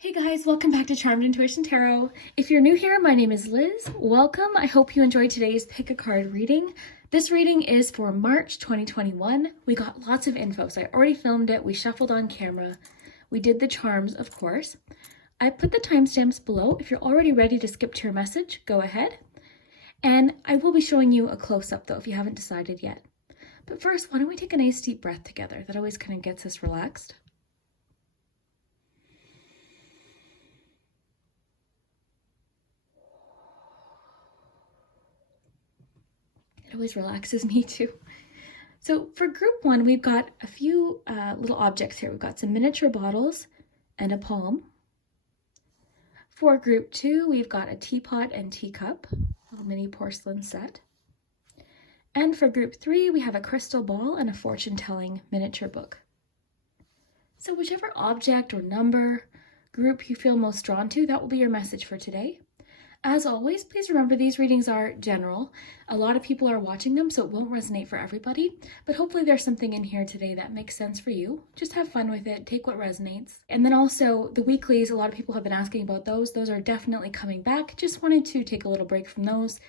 Hey guys, welcome back to Charmed Intuition Tarot. If you're new here, my name is Liz. Welcome. I hope you enjoyed today's pick a card reading. This reading is for March 2021. We got lots of info, so I already filmed it. We shuffled on camera. We did the charms, of course. I put the timestamps below. If you're already ready to skip to your message, go ahead. And I will be showing you a close-up though, if you haven't decided yet. But first, why don't we take a nice deep breath together? That always kind of gets us relaxed. It always relaxes me too. So for group one, we've got a few little objects here. We've got some miniature bottles and a palm. For group two, we've got a teapot and teacup, a little mini porcelain set. And for group three, we have a crystal ball and a fortune-telling miniature book. So whichever object or number, group you feel most drawn to, that will be your message for today. As always, please remember these readings are general. A lot of people are watching them, so it won't resonate for everybody, but hopefully there's something in here today that makes sense for you. Just have fun with it, take what resonates. And then also the weeklies, a lot of people have been asking about those. Those are definitely coming back. Just wanted to take a little break from those,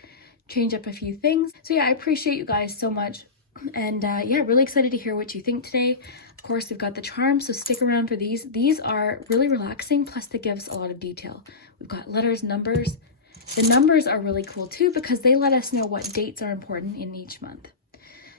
change up a few things. So yeah, I appreciate you guys so much. And yeah, really excited to hear what you think today. Of course, we've got the charms, so stick around for these. These are really relaxing, plus they give us a lot of detail. We've got letters, numbers. The numbers are really cool too because they let us know what dates are important in each month.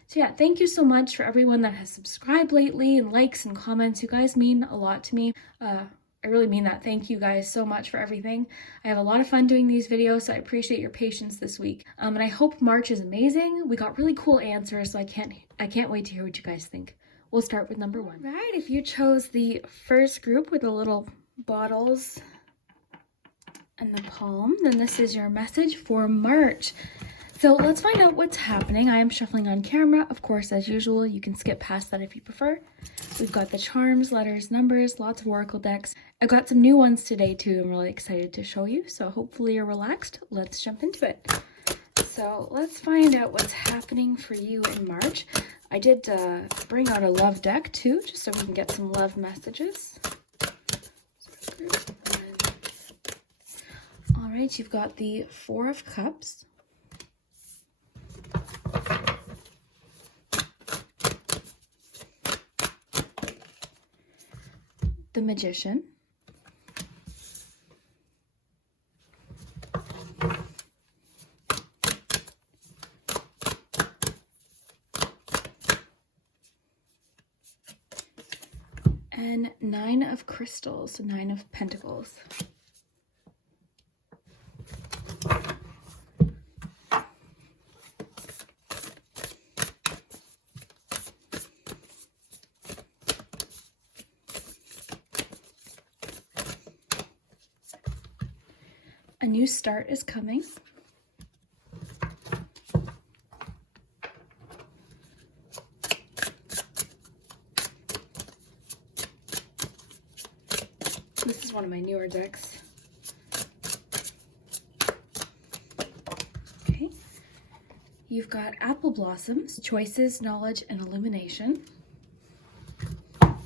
So yeah, thank you so much for everyone that has subscribed lately and likes and comments. You guys mean a lot to me. I really mean that. Thank you guys so much for everything. I have a lot of fun doing these videos, so I appreciate your patience this week. And I hope March is amazing. We got really cool answers, so I can't wait to hear what you guys think. We'll start with number one. All right, if you chose the first group with the little bottles and the palm, then this is your message for March. So let's find out what's happening. I am shuffling on camera. Of course, as usual, you can skip past that if you prefer. We've got the charms, letters, numbers, lots of oracle decks. I've got some new ones today too. I'm really excited to show you. So hopefully you're relaxed. Let's jump into it. So let's find out what's happening for you in March. I did bring out a love deck too, just so we can get some love messages. All right, you've got the Four of Cups. The Magician. And Nine of Crystals, Nine of Pentacles. A new start is coming. This is one of my newer decks. Okay. You've got Apple Blossoms, Choices, Knowledge, and Illumination. Got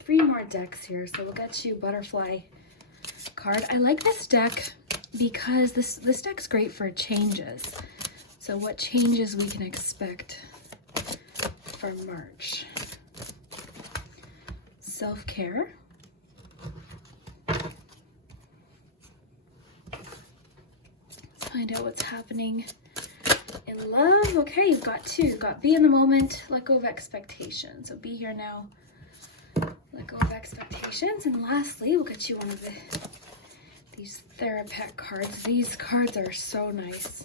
3 more decks here, so we'll get you Butterfly card. I like this deck because this deck's great for changes. So what changes we can expect for March? Self-care. Let's find out what's happening in love. Okay, you've got 2. You've got be in the moment, let go of expectations. So be here now, let go of expectations. And lastly, we'll get you one of these Thera Pet cards. These cards are so nice.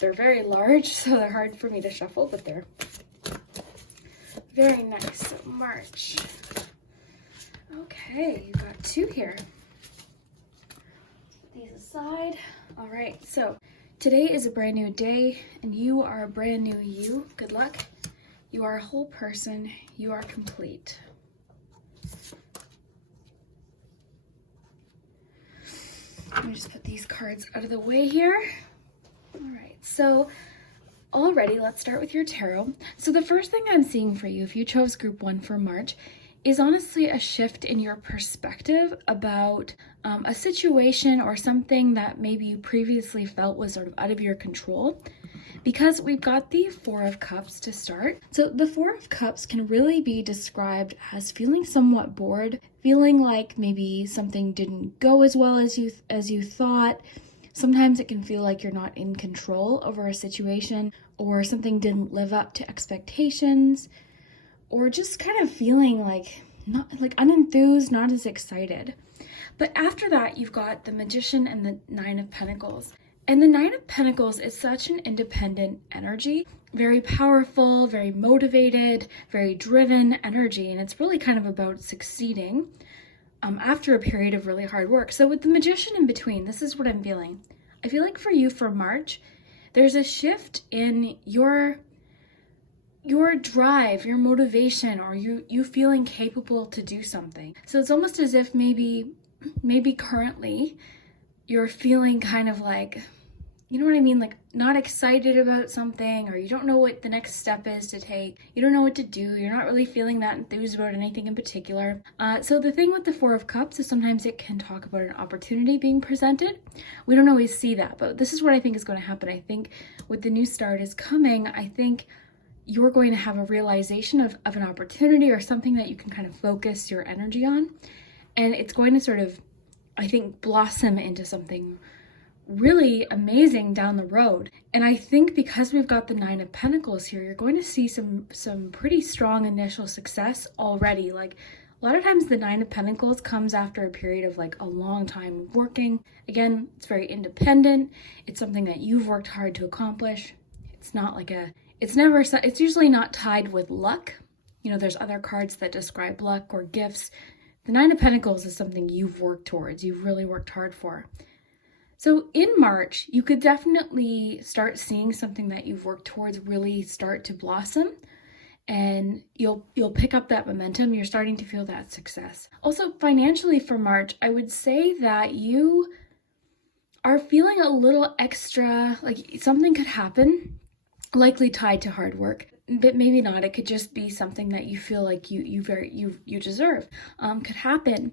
They're very large, so they're hard for me to shuffle, but they're very nice. So March. Okay, you got 2 here. Put these aside. All right, so today is a brand new day, and you are a brand new you. Good luck. You are a whole person. You are complete. Let me just put these cards out of the way here. All right, so already let's start with your tarot. So the first thing I'm seeing for you, if you chose group 1 for March, is honestly a shift in your perspective about a situation or something that maybe you previously felt was sort of out of your control. Because we've got the Four of Cups to start. So the Four of Cups can really be described as feeling somewhat bored, feeling like maybe something didn't go as well as you thought. Sometimes it can feel like you're not in control over a situation, or something didn't live up to expectations, or just kind of feeling like not like unenthused, not as excited. But after that, you've got the Magician and the Nine of Pentacles. And the Nine of Pentacles is such an independent energy, very powerful, very motivated, very driven energy. And it's really kind of about succeeding after a period of really hard work. So with the Magician in between, this is what I'm feeling. I feel like for you, for March, there's a shift in your drive, your motivation, or you feeling capable to do something. So it's almost as if maybe currently you're feeling kind of like, you know what I mean? Like not excited about something, or you don't know what the next step is to take. You don't know what to do. You're not really feeling that enthused about anything in particular. So the thing with the Four of Cups is sometimes it can talk about an opportunity being presented. We don't always see that, but this is what I think is going to happen. I think with the new start is coming, I think you're going to have a realization of an opportunity or something that you can kind of focus your energy on. And it's going to sort of, I think, blossom into something really amazing down the road. And I think because we've got the Nine of Pentacles here, you're going to see some pretty strong initial success already. Like a lot of times the Nine of Pentacles comes after a period of like a long time of working. Again, it's very independent. It's something that you've worked hard to accomplish. It's not like it's usually not tied with luck. You know, there's other cards that describe luck or gifts. The Nine of Pentacles is something you've worked towards, you've really worked hard for. So in March, you could definitely start seeing something that you've worked towards really start to blossom, and you'll pick up that momentum. You're starting to feel that success. Also, financially for March, I would say that you are feeling a little extra, like something could happen, likely tied to hard work, but maybe not. It could just be something that you feel like you deserve, could happen,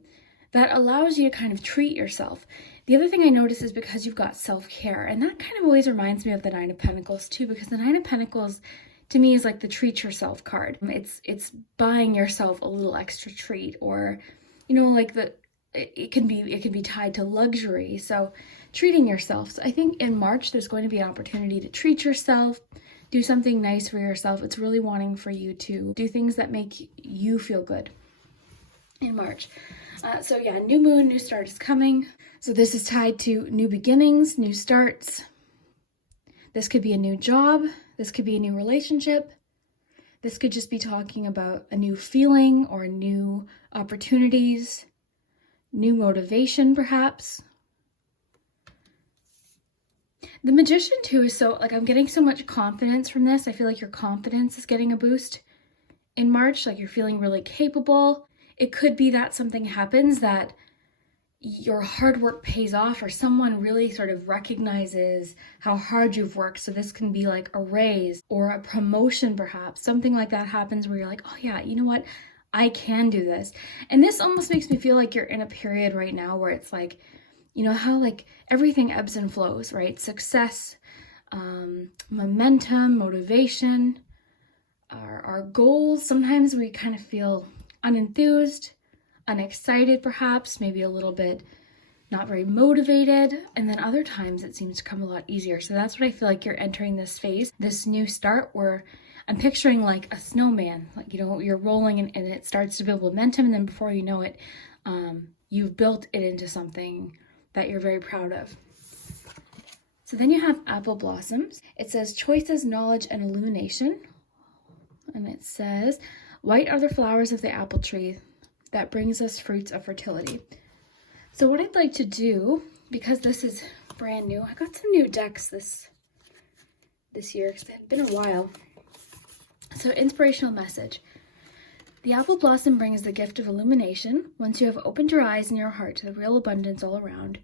that allows you to kind of treat yourself. The other thing I notice is because you've got self-care, and that kind of always reminds me of the Nine of Pentacles too, because the Nine of Pentacles to me is like the treat yourself card. It's buying yourself a little extra treat, or you know, like it can be tied to luxury. So treating yourself. So I think in March there's going to be an opportunity to treat yourself, do something nice for yourself. It's really wanting for you to do things that make you feel good in March. So yeah, new moon, new start is coming. So this is tied to new beginnings, new starts. This could be a new job. This could be a new relationship. This could just be talking about a new feeling or new opportunities, new motivation perhaps. The Magician too is so, like, I'm getting so much confidence from this. I feel like your confidence is getting a boost in March, like you're feeling really capable. It could be that something happens that your hard work pays off, or someone really sort of recognizes how hard you've worked. So this can be like a raise or a promotion perhaps. Something like that happens where you're like, oh yeah, you know what? I can do this. And this almost makes me feel like you're in a period right now where it's like, you know how like everything ebbs and flows, right? Success, momentum, motivation, our goals. Sometimes we kind of feel unenthused, unexcited perhaps, maybe a little bit not very motivated, and then other times it seems to come a lot easier. So that's what I feel like you're entering this phase, this new start, where I'm picturing like a snowman, like, you know, you're rolling and it starts to build momentum, and then before you know it, you've built it into something that you're very proud of. So then you have apple blossoms. It says choices, knowledge, and illumination. And it says, white are the flowers of the apple tree that brings us fruits of fertility. So what I'd like to do, because this is brand new, I got some new decks this year, because it's been a while. So inspirational message. The apple blossom brings the gift of illumination. Once you have opened your eyes and your heart to the real abundance all around,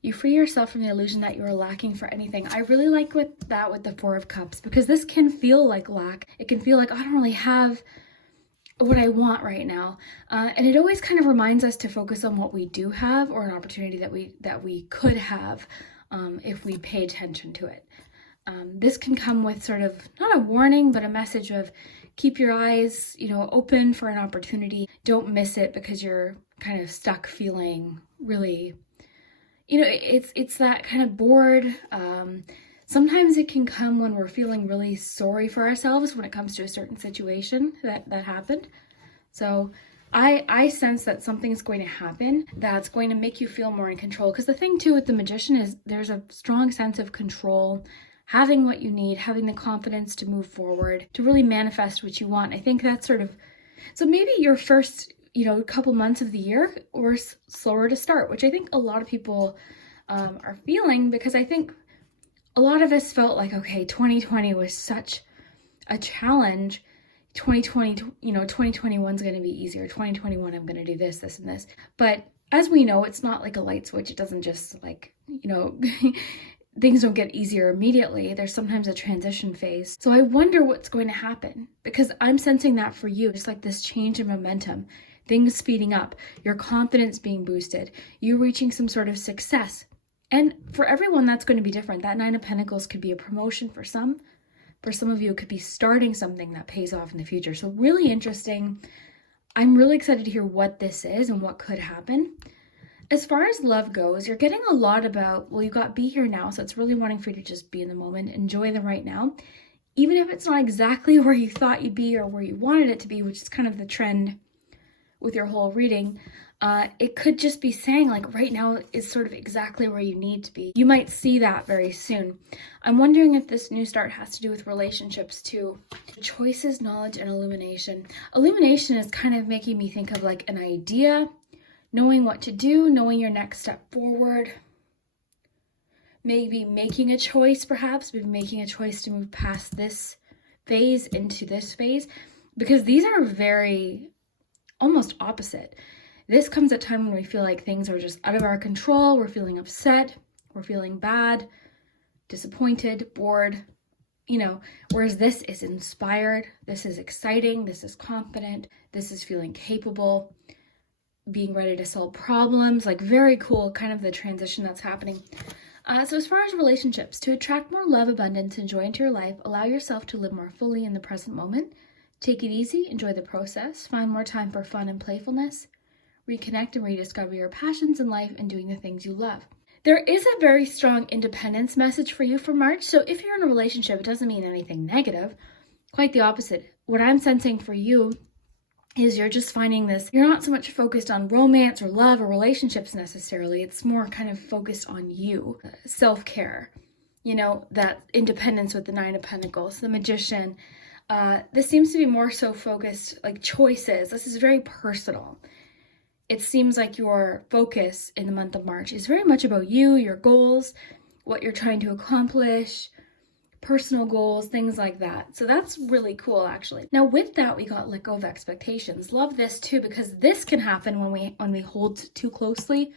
you free yourself from the illusion that you are lacking for anything. I really like with the Four of Cups, because this can feel like lack. It can feel like, I don't really have what I want right now. And it always kind of reminds us to focus on what we do have, or an opportunity that we could have if we pay attention to it. This can come with sort of not a warning, but a message of keep your eyes, open for an opportunity. Don't miss it because you're kind of stuck feeling really, it's that kind of bored. Sometimes it can come when we're feeling really sorry for ourselves when it comes to a certain situation that happened. So I sense that something's going to happen that's going to make you feel more in control. Because the thing too with the Magician is there's a strong sense of control, having what you need, having the confidence to move forward, to really manifest what you want. I think that's sort of, so maybe your first, couple months of the year or slower to start, which I think a lot of people are feeling, because I think a lot of us felt like, okay, 2020 was such a challenge. 2020, 2021 is going to be easier. 2021, I'm going to do this, this, and this. But as we know, it's not like a light switch. It doesn't just things don't get easier immediately. There's sometimes a transition phase. So I wonder what's going to happen, because I'm sensing that for you, just like this change in momentum, things speeding up, your confidence being boosted, you reaching some sort of success. And for everyone, that's going to be different. That Nine of Pentacles could be a promotion for some. For some of you, it could be starting something that pays off in the future. So really interesting. I'm really excited to hear what this is and what could happen. As far as love goes, you're getting a lot about, well, you got be here now. So it's really wanting for you to just be in the moment, enjoy the right now. Even if it's not exactly where you thought you'd be or where you wanted it to be, which is kind of the trend with your whole reading. It could just be saying like right now is sort of exactly where you need to be. You might see that very soon. I'm wondering if this new start has to do with relationships too. Choices, knowledge, and illumination. Illumination is kind of making me think of like an idea, knowing what to do, knowing your next step forward. Maybe making a choice, perhaps, maybe making a choice to move past this phase into this phase, because these are very almost opposite. This comes at a time when we feel like things are just out of our control. We're feeling upset. We're feeling bad, disappointed, bored, whereas this is inspired. This is exciting. This is confident. This is feeling capable, being ready to solve problems, like very cool, kind of the transition that's happening. So as far as relationships, to attract more love, abundance, and joy into your life, allow yourself to live more fully in the present moment. Take it easy, enjoy the process, find more time for fun and playfulness. Reconnect and rediscover your passions in life and doing the things you love. There is a very strong independence message for you for March. So if you're in a relationship, it doesn't mean anything negative. Quite the opposite. What I'm sensing for you is you're just finding this, you're not so much focused on romance or love or relationships necessarily. It's more kind of focused on you, self-care, that independence with the Nine of Pentacles, the Magician. This seems to be more so focused like choices. This is very personal. It seems like your focus in the month of March is very much about you, your goals, what you're trying to accomplish, personal goals, things like that. So that's really cool, actually. Now with that, we got let go of expectations. Love this too, because this can happen when we hold too closely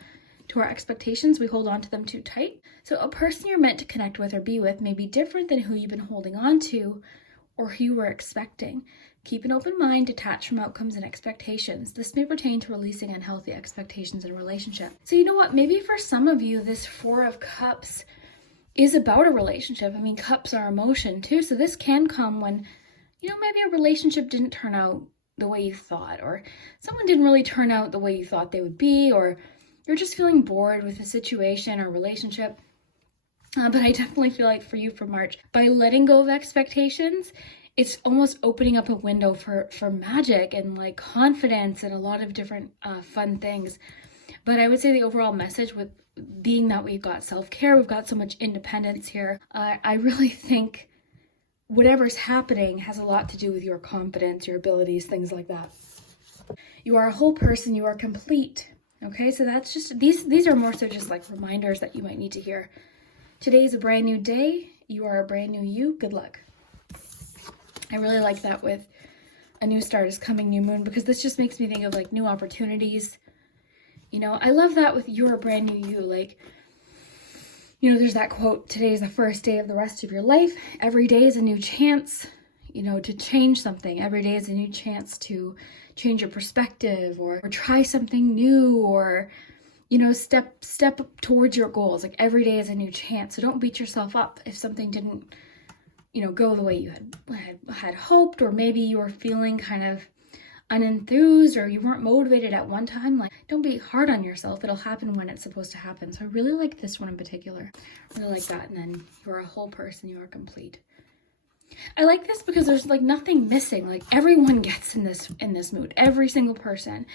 to our expectations. We hold on to them too tight. So a person you're meant to connect with or be with may be different than who you've been holding on to or who you were expecting. Keep an open mind, detached from outcomes and expectations. This may pertain to releasing unhealthy expectations in a relationship. So you know what? Maybe for some of you, this Four of Cups is about a relationship. I mean, cups are emotion too. So this can come when, maybe a relationship didn't turn out the way you thought, or someone didn't really turn out the way you thought they would be, or you're just feeling bored with a situation or relationship. But I definitely feel like for you for March, by letting go of expectations, it's almost opening up a window for magic and like confidence and a lot of different fun things. But I would say the overall message with being that we've got self-care, we've got so much independence here. I really think whatever's happening has a lot to do with your confidence, your abilities, things like that. You are a whole person. You are complete. Okay, so that's just, these are more so just like reminders that you might need to hear. Today is a brand new day. You are a brand new you. Good luck. I really like that with a new start is coming, new moon, because this just makes me think of like new opportunities. I love that with you're a brand new you. Like, there's that quote, today is the first day of the rest of your life. Every day is a new chance. you know, to change something. Every day is a new chance to change your perspective or try something new, or, you know, step up towards your goals. Like every day is a new chance. So don't beat yourself up if something didn't, you know, go the way you had hoped, or maybe you were feeling kind of unenthused or you weren't motivated at one time. Like, don't be hard on yourself. It'll happen when it's supposed to happen. So I really like this one in particular. I really like that. And then you're a whole person. You are complete. I like this because there's like nothing missing. Like everyone gets in this mood. Every single person.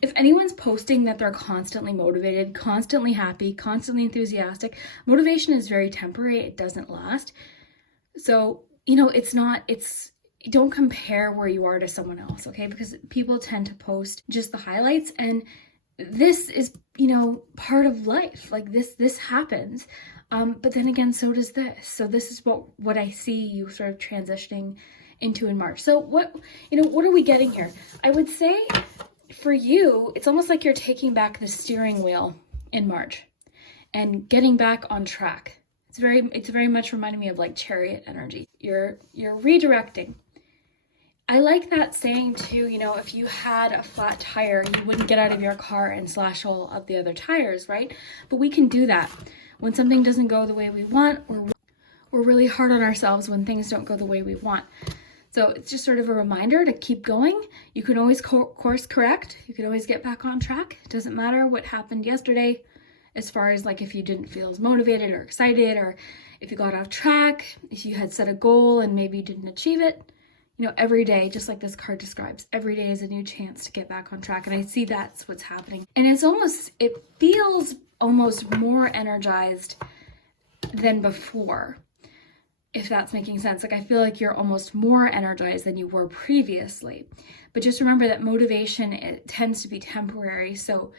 If anyone's posting that they're constantly motivated, constantly happy, constantly enthusiastic, motivation is very temporary. It doesn't last. So, you know, don't compare where you are to someone else, okay? Because people tend to post just the highlights, and this is, you know, part of life. Like this happens. But then again, so does this. So this is what I see you sort of transitioning into in March. So what are we getting here? I would say for you, it's almost like you're taking back the steering wheel in March and getting back on track. It's very much reminding me of like chariot energy. You're redirecting. I like that saying too, you know, if you had a flat tire, you wouldn't get out of your car and slash all of the other tires, right? But we can do that. When something doesn't go the way we want, we're really hard on ourselves when things don't go the way we want. So it's just sort of a reminder to keep going. You can always course correct. You can always get back on track. It doesn't matter what happened yesterday, as far as like if you didn't feel as motivated or excited, or if you got off track, if you had set a goal and maybe you didn't achieve it. You know, every day, just like this card describes, every day is a new chance to get back on track. And I see that's what's happening. And it feels almost more energized than before, if that's making sense. Like I feel like you're almost more energized than you were previously. But just remember that motivation, it tends to be temporary. So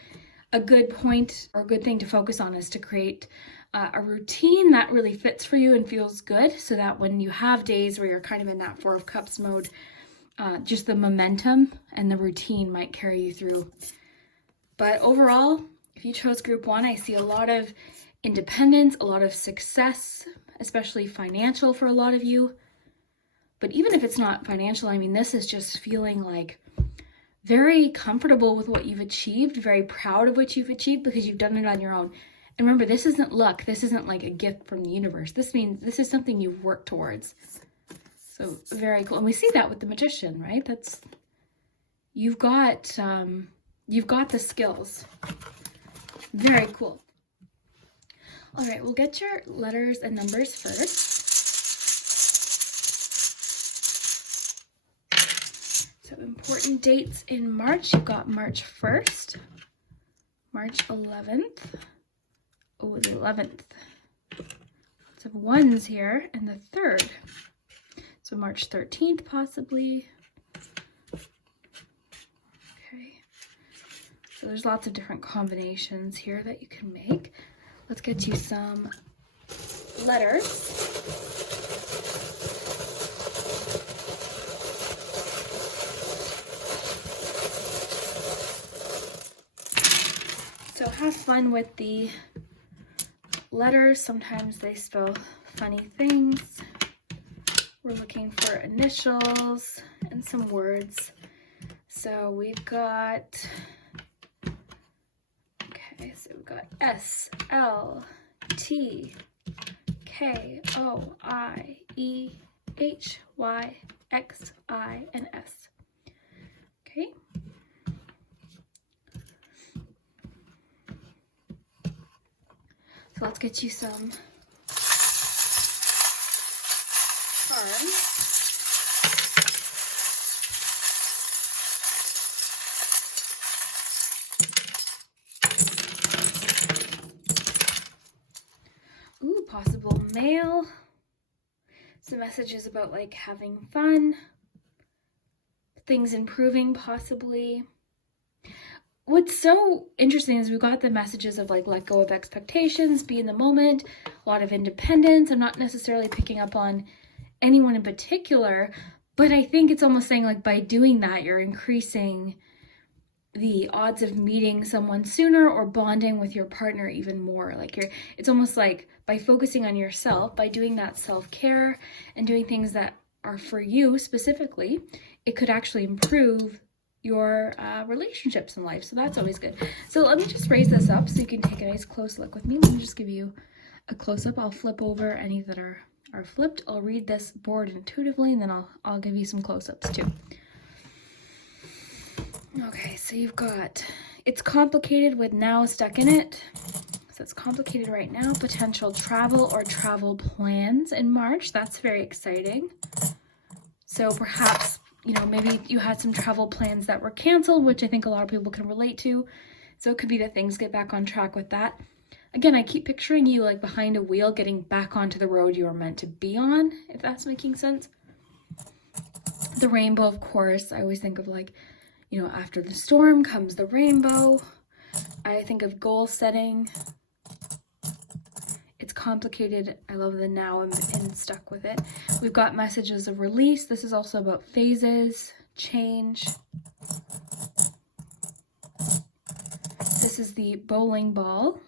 a good point or a good thing to focus on is to create a routine that really fits for you and feels good, so that when you have days where you're kind of in that Four of Cups mode, just the momentum and the routine might carry you through. But overall, if you chose group one, I see a lot of independence, a lot of success, especially financial for a lot of you. But even if it's not financial, I mean, this is just feeling like very comfortable with what you've achieved, very proud of what you've achieved because you've done it on your own. And remember, this isn't luck. This isn't like a gift from the universe. This means this is something you've worked towards. So very cool. And we see that with the Magician, right? You've got the skills. Very cool. All right, we'll get your letters and numbers first. So important dates in March. You've got March 1st, March 11th. Oh, the 11th. Lots of ones here, and the 3rd. So March 13th, possibly. Okay. So there's lots of different combinations here that you can make. Let's get you some letters. So have fun with the letters. Sometimes they spell funny things. We're looking for initials and some words. So we've got, okay, so we've got S, L, T, K, O, I, E, H, Y, X, I, and S. Okay. So let's get you some cards. Ooh, possible mail. Some messages about like having fun. Things improving possibly. What's so interesting is we've got the messages of like let go of expectations, be in the moment, a lot of independence. I'm not necessarily picking up on anyone in particular, but I think it's almost saying like by doing that, you're increasing the odds of meeting someone sooner or bonding with your partner even more. Like it's almost like by focusing on yourself, by doing that self-care and doing things that are for you specifically, it could actually improve your relationships in life. So that's always good. So let me just raise this up so you can take a nice close look with me. Let me just give you a close-up. I'll flip over any that are flipped. I'll read this board intuitively, and then I'll give you some close-ups too. Okay, so you've got, it's complicated with now stuck in it. So it's complicated right now. Potential travel or travel plans in March. That's very exciting. So perhaps, you know, maybe you had some travel plans that were canceled, which I think a lot of people can relate to. So it could be that things get back on track with that. Again, I keep picturing you like behind a wheel getting back onto the road you were meant to be on, if that's making sense. The rainbow, of course, I always think of like, you know, after the storm comes the rainbow. I think of goal setting. It's complicated. I love the now and stuck with it. We've got messages of release. This is also about phases, change. This is the bowling ball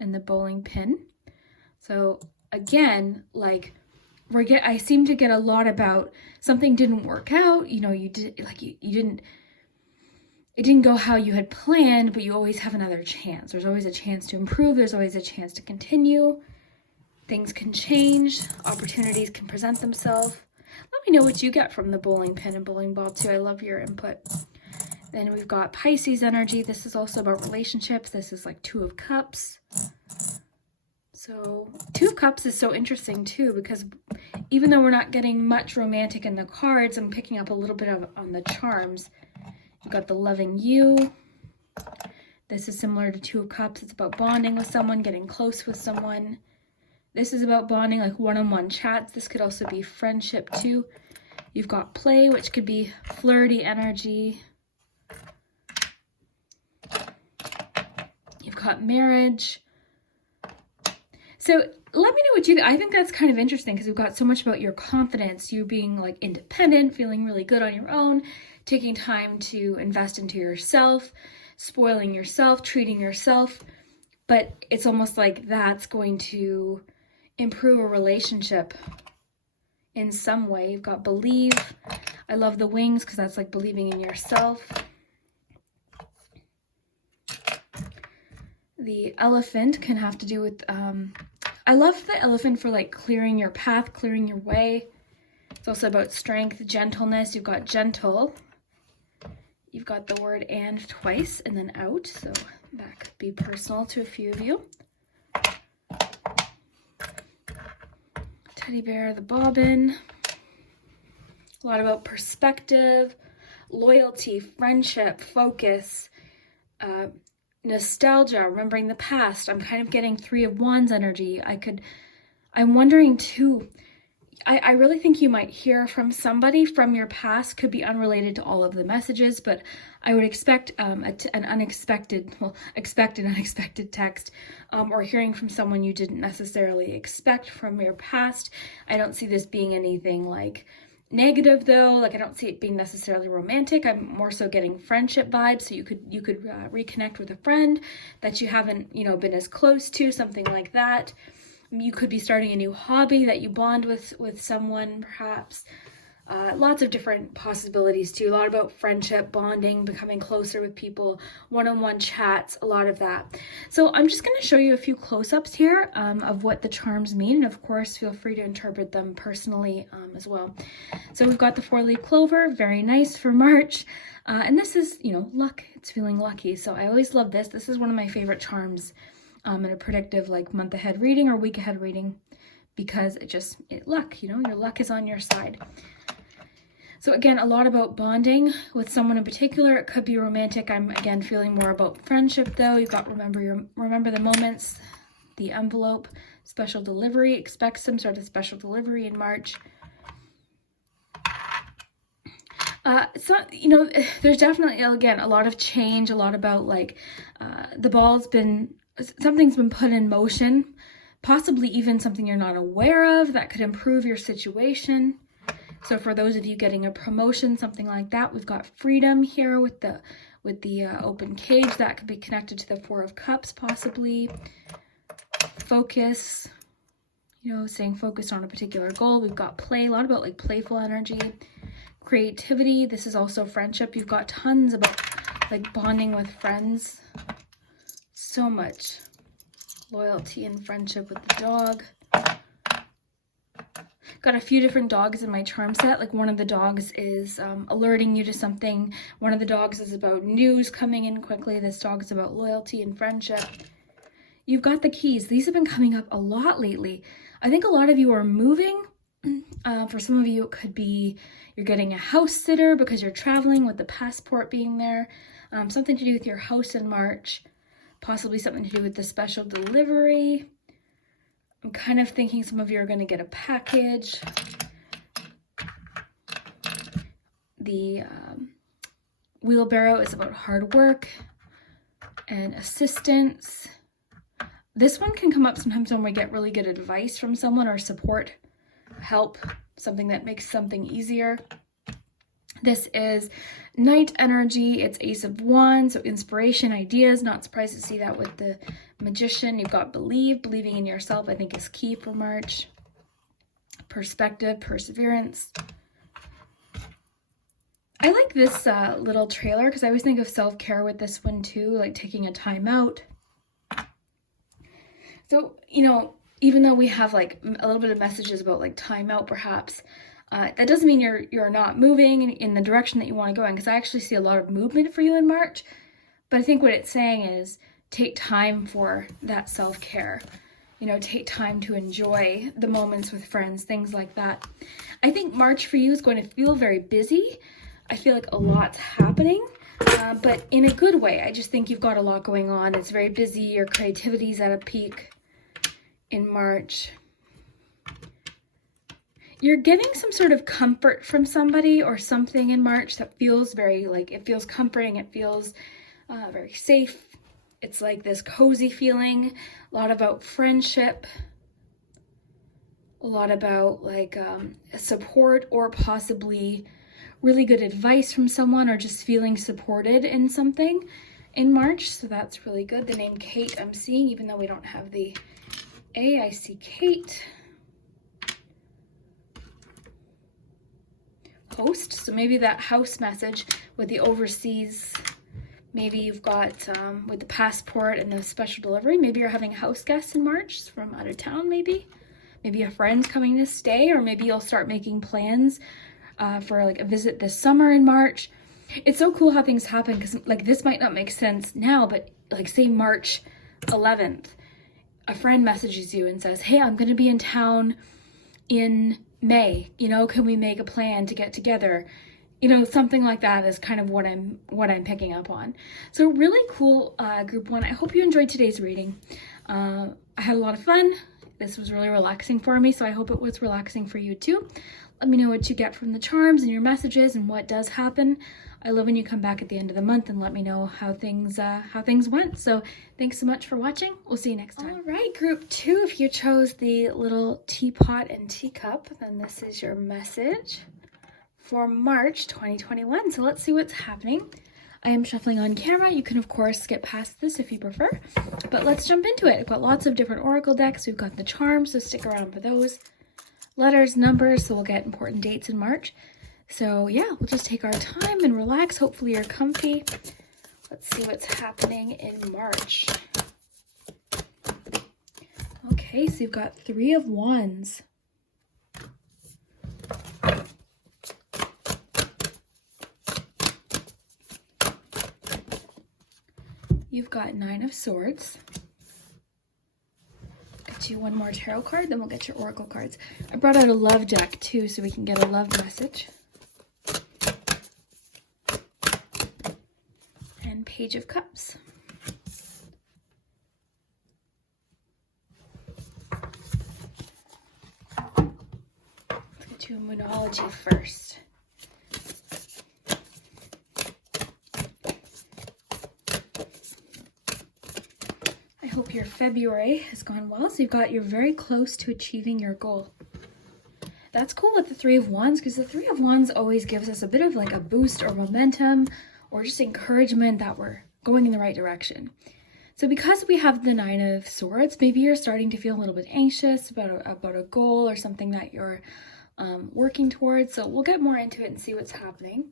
and the bowling pin. So again, like I seem to get a lot about something didn't work out, you know, you didn't, it didn't go how you had planned, but you always have another chance. There's always a chance to improve. There's always a chance to continue. Things can change. Opportunities can present themselves. Let me know what you get from the bowling pin and bowling ball too. I love your input. Then we've got Pisces energy. This is also about relationships. This is like Two of Cups. So Two of Cups is so interesting too, because even though we're not getting much romantic in the cards, I'm picking up a little bit of on the charms. You've got the loving you. This is similar to Two of Cups. It's about bonding with someone, getting close with someone. This is about bonding, like one-on-one chats. This could also be friendship too. You've got play, which could be flirty energy. You've got marriage. So let me know what you think. I think that's kind of interesting because we've got so much about your confidence, you being like independent, feeling really good on your own, taking time to invest into yourself, spoiling yourself, treating yourself. But it's almost like that's going to improve a relationship in some way. You've got believe. I love the wings because that's like believing in yourself. The elephant can have to do with, I love the elephant for like clearing your path, clearing your way. It's also about strength, gentleness. You've got gentle. You've got the word and twice and then out. So that could be personal to a few of you. Teddy bear, the bobbin. A lot about perspective, loyalty, friendship, focus, nostalgia, remembering the past. I'm kind of getting Three of Wands energy. I'm wondering too, I really think you might hear from somebody from your past, could be unrelated to all of the messages, but I would expect an unexpected text, or hearing from someone you didn't necessarily expect from your past. I don't see this being anything like negative though, like I don't see it being necessarily romantic. I'm more so getting friendship vibes. So you could reconnect with a friend that you haven't, you know, been as close to, something like that. You could be starting a new hobby that you bond with someone, perhaps. Lots of different possibilities too. A lot about friendship, bonding, becoming closer with people, one-on-one chats, a lot of that. So I'm just going to show you a few close-ups here of what the charms mean. And of course, feel free to interpret them personally as well. So we've got the 4-leaf clover, very nice for March. And this is, you know, luck. It's feeling lucky. So I always love this. This is one of my favorite charms in a predictive like month ahead reading or week ahead reading, because luck, you know, your luck is on your side. So again, a lot about bonding with someone in particular. It could be romantic. I'm again feeling more about friendship though. You've got remember the moments, the envelope, special delivery. Expect some sort of special delivery in March. It's not, you know, there's definitely, again, a lot of change, a lot about like something's been put in motion, possibly even something you're not aware of that could improve your situation. So for those of you getting a promotion, something like that, we've got freedom here with the open cage. That could be connected to the 4 of Cups, possibly. Focus. you know, staying focused on a particular goal. We've got play, a lot about like playful energy, creativity. This is also friendship. You've got tons about like bonding with friends. So much loyalty and friendship with the dog. Got a few different dogs in my charm set. Like one of the dogs is alerting you to something. One of the dogs is about news coming in quickly. This dog is about loyalty and friendship. You've got the keys. These have been coming up a lot lately. I think a lot of you are moving. For some of you, it could be you're getting a house sitter because you're traveling with the passport being there. Something to do with your house in March. Possibly something to do with the special delivery. I'm kind of thinking some of you are going to get a package. The wheelbarrow is about hard work and assistance. This one can come up sometimes when we get really good advice from someone or support, help, something that makes something easier. This is Knight energy. It's Ace of Wands, so inspiration, ideas. Not surprised to see that with the Magician. You've got believe. Believing in yourself, I think, is key for March. Perspective, perseverance. I like this little trailer because I always think of self-care with this one too, like taking a time out. So, you know, even though we have like a little bit of messages about like time out perhaps, that doesn't mean you're not moving in the direction that you want to go in, because I actually see a lot of movement for you in March. But I think what it's saying is take time for that self-care. You know, take time to enjoy the moments with friends, things like that. I think March for you is going to feel very busy. I feel like a lot's happening, but in a good way. I just think you've got a lot going on. It's very busy. Your creativity's at a peak in March. You're getting some sort of comfort from somebody or something in March that feels very, like, it feels comforting. It feels very safe. It's like this cozy feeling. A lot about friendship. A lot about like support or possibly really good advice from someone, or just feeling supported in something in March. So that's really good. The name Kate I'm seeing, even though we don't have the A, I see Kate. Host, so maybe that house message with the overseas, maybe you've got with the passport and the special delivery, maybe you're having house guests in March from out of town, maybe a friend's coming to stay, or maybe you'll start making plans for like a visit this summer in March. It's so cool how things happen, because like this might not make sense now, but like say March 11th, a friend messages you and says, hey, I'm going to be in town in May, you know, can we make a plan to get together? You know, something like that is kind of what I'm picking up on. So really cool, group one. I hope you enjoyed today's reading. I had a lot of fun. This was really relaxing for me, so I hope it was relaxing for you too. Let me know what you get from the charms and your messages and what does happen. I love when you come back at the end of the month and let me know how things went. So thanks so much for watching. We'll see you next time. All right, group two, if you chose the little teapot and teacup, then this is your message for March 2021. So let's see what's happening. I am shuffling on camera. You can, of course, skip past this if you prefer, but let's jump into it. I've got lots of different oracle decks. We've got the charms, so stick around for those. Letters, numbers, so we'll get important dates in March. So yeah, we'll just take our time and relax. Hopefully you're comfy. Let's see what's happening in March. Okay, so you've got 3 of Wands. You've got 9 of Swords. Get you one more tarot card, then we'll get your oracle cards. I brought out a love deck too, so we can get a love message. And Page of Cups. Let's get you a Moonology first. I hope your February has gone well. So you're very close to achieving your goal. That's cool with the 3 of Wands, because the 3 of Wands always gives us a bit of like a boost or momentum or just encouragement that we're going in the right direction. So because we have the Nine of Swords, maybe you're starting to feel a little bit anxious about a goal or something that you're working towards. So we'll get more into it and see what's happening.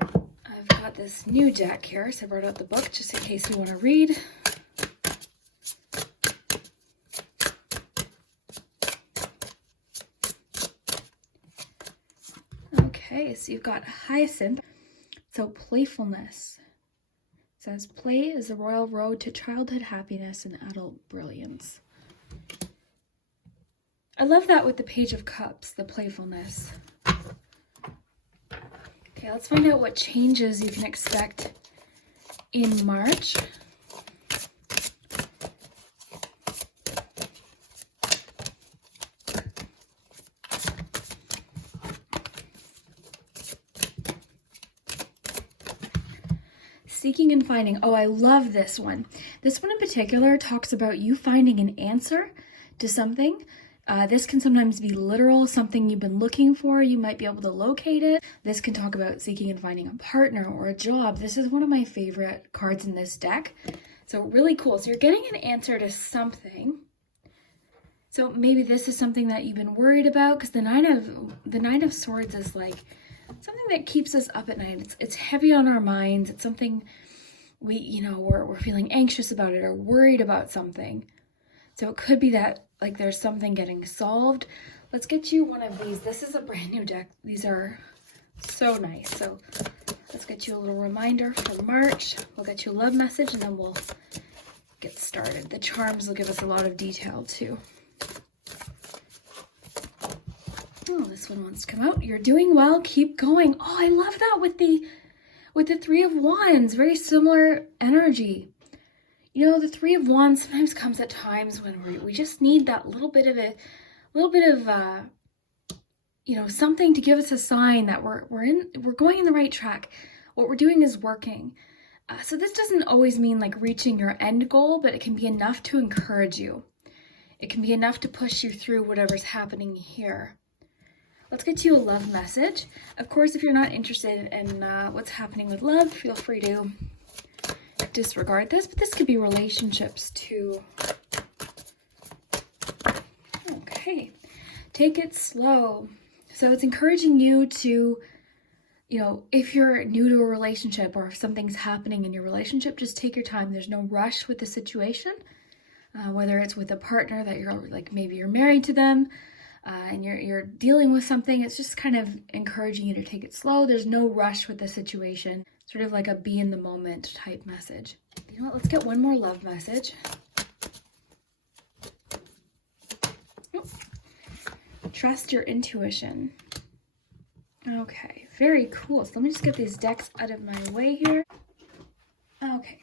I've got this new deck here, so I brought out the book just in case you want to read. Okay, so you've got Hyacinth. So playfulness. It says, play is the royal road to childhood happiness and adult brilliance. I love that with the Page of Cups, the playfulness. Okay, let's find out what changes you can expect in March. Seeking and finding. Oh, I love this one. This one in particular talks about you finding an answer to something. This can sometimes be literal, something you've been looking for. You might be able to locate it. This can talk about seeking and finding a partner or a job. This is one of my favorite cards in this deck. So really cool. So you're getting an answer to something. So maybe this is something that you've been worried about, because the Nine of Swords is like something that keeps us up at night. It's heavy on our minds. It's something we're feeling anxious about it or worried about something. So it could be that like there's something getting solved. Let's get you one of these. This is a brand new deck. These are so nice. So let's get you a little reminder for March. We'll get you a love message and then we'll get started. The charms will give us a lot of detail too. Oh, this one wants to come out. You're doing well. Keep going. Oh, I love that with the Three of Wands. Very similar energy. You know, the Three of Wands sometimes comes at times when we just need that little bit of something to give us a sign that we're going in the right track. What we're doing is working. So this doesn't always mean like reaching your end goal, but it can be enough to encourage you. It can be enough to push you through whatever's happening here. Let's get you a love message. Of course, if you're not interested in what's happening with love, feel free to disregard this, but this could be relationships too. Okay, take it slow. So it's encouraging you to, if you're new to a relationship or if something's happening in your relationship, just take your time. There's no rush with the situation, whether it's with a partner that you're like, maybe you're married to them, and you're dealing with something. It's just kind of encouraging you to take it slow. There's no rush with the situation. Sort of like a be in the moment type message. You know what? Let's get one more love message. Oh. Trust your intuition. Okay, very cool. So let me just get these decks out of my way here. Okay.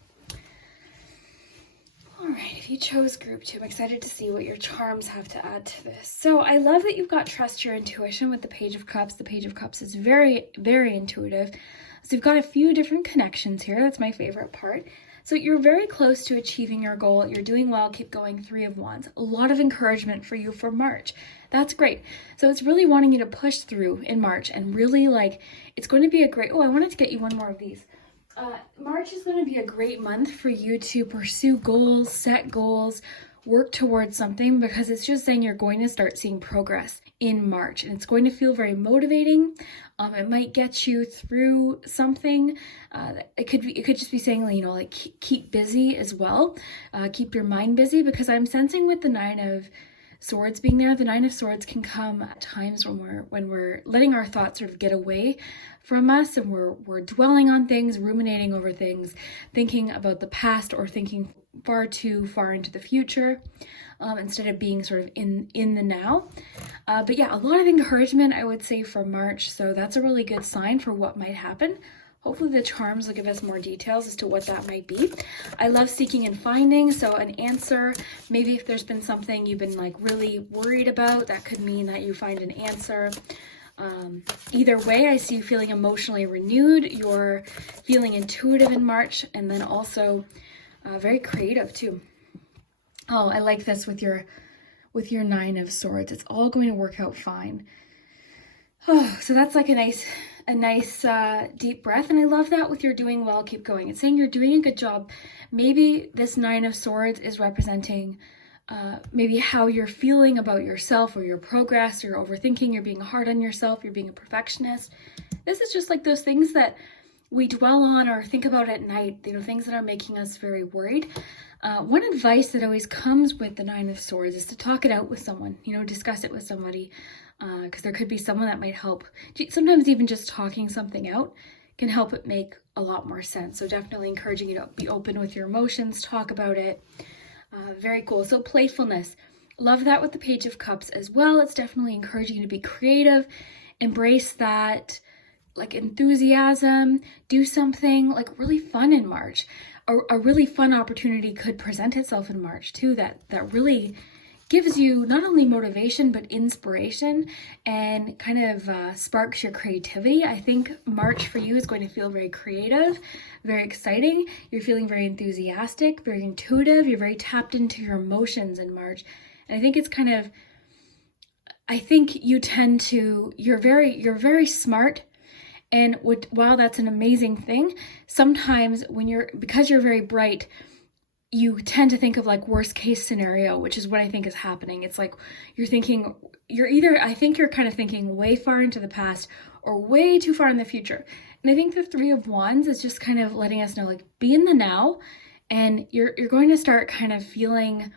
All right, if you chose group 2, I'm excited to see what your charms have to add to this. So I love that you've got trust your intuition with the Page of Cups. The Page of Cups is very, very intuitive. So you've got a few different connections here. That's my favorite part. So you're very close to achieving your goal. You're doing well. Keep going. Three of Wands. A lot of encouragement for you for March. That's great. So it's really wanting you to push through in March and really it's going to be a great, I wanted to get you one more of these. March is going to be a great month for you to pursue goals, set goals, work towards something, because it's just saying you're going to start seeing progress in March, and it's going to feel very motivating. It might get you through something. It could just be saying, keep busy as well. Keep your mind busy, because I'm sensing with the Nine of Swords being there, the Nine of Swords can come at times when we're letting our thoughts sort of get away from us, and we're dwelling on things, ruminating over things, thinking about the past or thinking far too far into the future, instead of being sort of in the now. But yeah, a lot of encouragement, I would say, for March. So that's a really good sign for what might happen. Hopefully the charms will give us more details as to what that might be. I love seeking and finding. So an answer, maybe if there's been something you've been really worried about, that could mean that you find an answer. Either way, I see you feeling emotionally renewed. You're feeling intuitive in March, and then also very creative too. Oh, I like this with your Nine of Swords. It's all going to work out fine. Oh, so that's like a a nice deep breath. And I love that with you're doing well, keep going. It's saying you're doing a good job. Maybe this Nine of Swords is representing maybe how you're feeling about yourself or your progress, or you're overthinking, you're being hard on yourself, you're being a perfectionist. This is just like those things that we dwell on or think about at night, things that are making us very worried. One advice that always comes with the Nine of Swords is to talk it out with someone, discuss it with somebody, because there could be someone that might help. Sometimes even just talking something out can help it make a lot more sense. So definitely encouraging you to be open with your emotions, talk about it. Very cool. So playfulness. Love that with the Page of Cups as well. It's definitely encouraging you to be creative, embrace that like enthusiasm, do something like really fun in March. A really fun opportunity could present itself in March too, that really gives you not only motivation but inspiration and kind of sparks your creativity. I think March for you is going to feel very creative, very exciting. You're feeling very enthusiastic, very intuitive. You're very tapped into your emotions in March. And I think it's kind of, you're very smart. And while that's an amazing thing, sometimes because you're very bright, you tend to think of like worst case scenario, which is what I think is happening. It's like you're kind of thinking way far into the past or way too far in the future. And I think the Three of Wands is just kind of letting us know, like, be in the now, and you're going to start kind of feeling,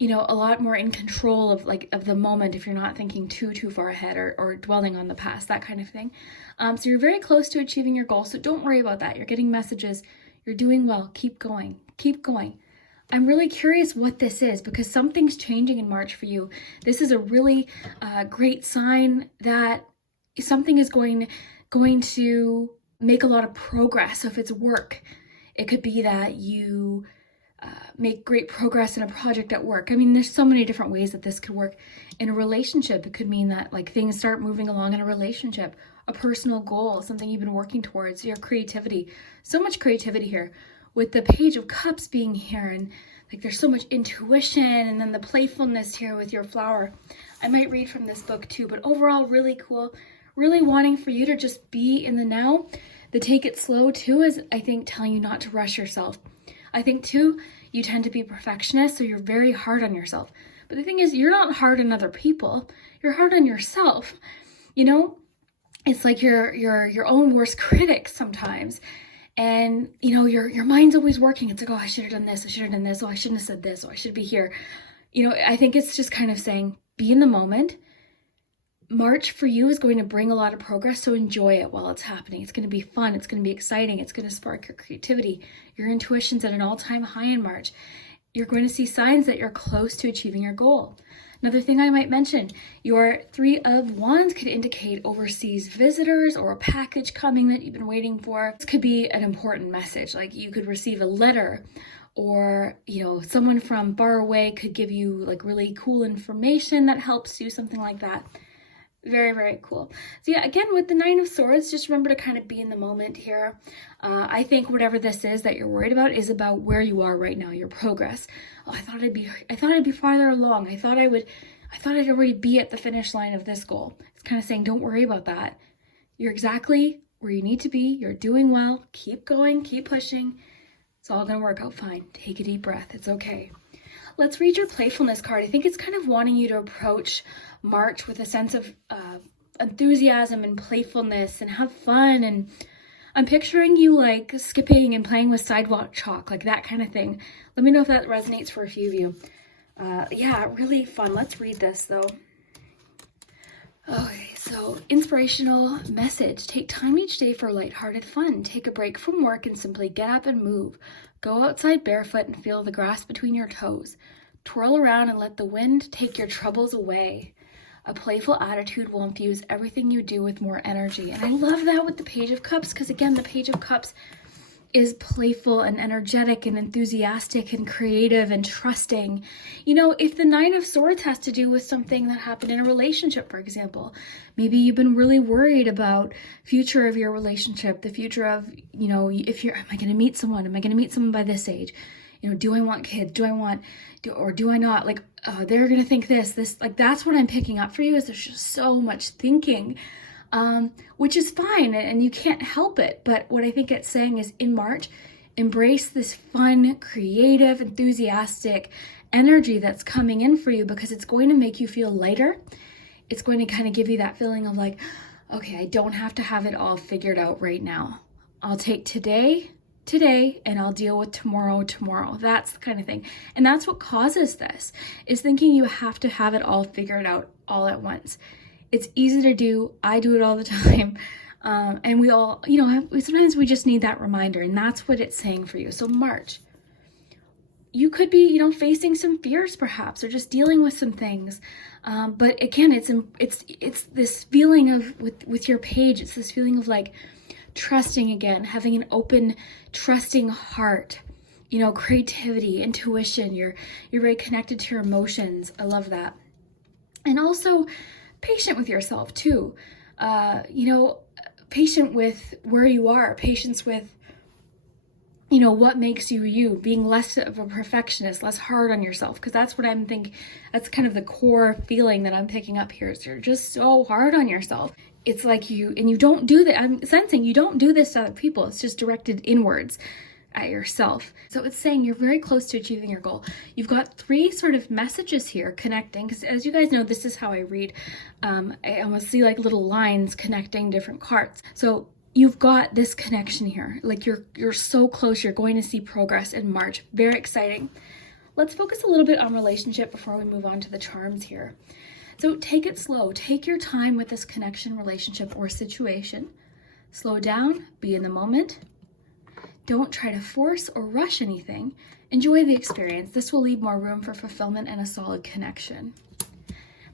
a lot more in control of the moment if you're not thinking too far ahead or dwelling on the past, that kind of thing. So you're very close to achieving your goal. So don't worry about that. You're getting messages. You're doing well. Keep going. Keep going. I'm really curious what this is, because something's changing in March for you. This is a really great sign that something is going to make a lot of progress. So if it's work, it could be that you make great progress in a project at work. I mean, there's so many different ways that this could work. In a relationship, it could mean that like things start moving along in a relationship, a personal goal, something you've been working towards, your creativity. So much creativity here. With the Page of Cups being here, and like there's so much intuition, and then the playfulness here with your flower. I might read from this book too, but overall really cool. Really wanting for you to just be in the now. The take it slow too is, I think, telling you not to rush yourself. I think too, you tend to be perfectionist, so you're very hard on yourself. But the thing is, you're not hard on other people. You're hard on yourself. It's like you're your own worst critic sometimes. And, your mind's always working. It's like, oh, I should have done this. I should have done this. Oh, I shouldn't have said this. Oh, I should be here. I think it's just kind of saying, be in the moment. March for you is going to bring a lot of progress, so enjoy it while it's happening. It's going to be fun. It's going to be exciting. It's going to spark your creativity. Your intuition's at an all-time high in March. You're going to see signs that you're close to achieving your goal. Another thing I might mention, your Three of Wands could indicate overseas visitors or a package coming that you've been waiting for. This could be an important message, like you could receive a letter, or, someone from far away could give you like really cool information that helps you, something like that. Very, very cool. So yeah, again, with the Nine of Swords, just remember to kind of be in the moment here. I think whatever this is that you're worried about is about where you are right now, your progress. Oh, I thought I'd be farther along. I thought I'd already be at the finish line of this goal. It's kind of saying, don't worry about that. You're exactly where you need to be. You're doing well. Keep going, keep pushing. It's all going to work out fine. Take a deep breath. It's okay. Let's read your playfulness card. I think it's kind of wanting you to approach March with a sense of enthusiasm and playfulness and have fun. And I'm picturing you like skipping and playing with sidewalk chalk, like that kind of thing. Let me know if that resonates for a few of you. Yeah, really fun. Let's read this though. Okay, so inspirational message. Take time each day for lighthearted fun. Take a break from work and simply get up and move. Go outside barefoot and feel the grass between your toes. Twirl around and let the wind take your troubles away. A playful attitude will infuse everything you do with more energy. And I love that with the Page of Cups, because again, the Page of Cups is playful and energetic and enthusiastic and creative and trusting. If the Nine of Swords has to do with something that happened in a relationship, for example, maybe you've been really worried about future of your relationship, the future of, am I going to meet someone? Am I going to meet someone by this age? Do I want kids? Do I not? Like, they're going to think this, like, that's what I'm picking up for you, is there's just so much thinking which is fine and you can't help it. But what I think it's saying is in March, embrace this fun, creative, enthusiastic energy that's coming in for you, because it's going to make you feel lighter. It's going to kind of give you that feeling of like, okay, I don't have to have it all figured out right now. I'll take today, and I'll deal with tomorrow. That's the kind of thing. And that's what causes this, is thinking you have to have it all figured out all at once. It's easy to do. I do it all the time. And we all, sometimes we just need that reminder, and that's what it's saying for you. So March, you could be, facing some fears perhaps, or just dealing with some things. But again, it's this feeling of, with your page, it's this feeling of like trusting again, having an open, trusting heart, creativity, intuition. You're very connected to your emotions. I love that. And also patient with yourself too. Patient with where you are, patience with, what makes you you, being less of a perfectionist, less hard on yourself, because that's what I'm thinking. That's kind of the core feeling that I'm picking up here, is you're just so hard on yourself. It's like you don't do that. I'm sensing you don't do this to other people. It's just directed inwards at yourself. So it's saying you're very close to achieving your goal. You've got 3 sort of messages here connecting, because as you guys know, this is how I read. I almost see like little lines connecting different cards. So you've got this connection here. Like you're so close. You're going to see progress in March. Very exciting. Let's focus a little bit on relationship before we move on to the charms here. So take it slow. Take your time with this connection, relationship, or situation. Slow down. Be in the moment. Don't try to force or rush anything. Enjoy the experience. This will leave more room for fulfillment and a solid connection.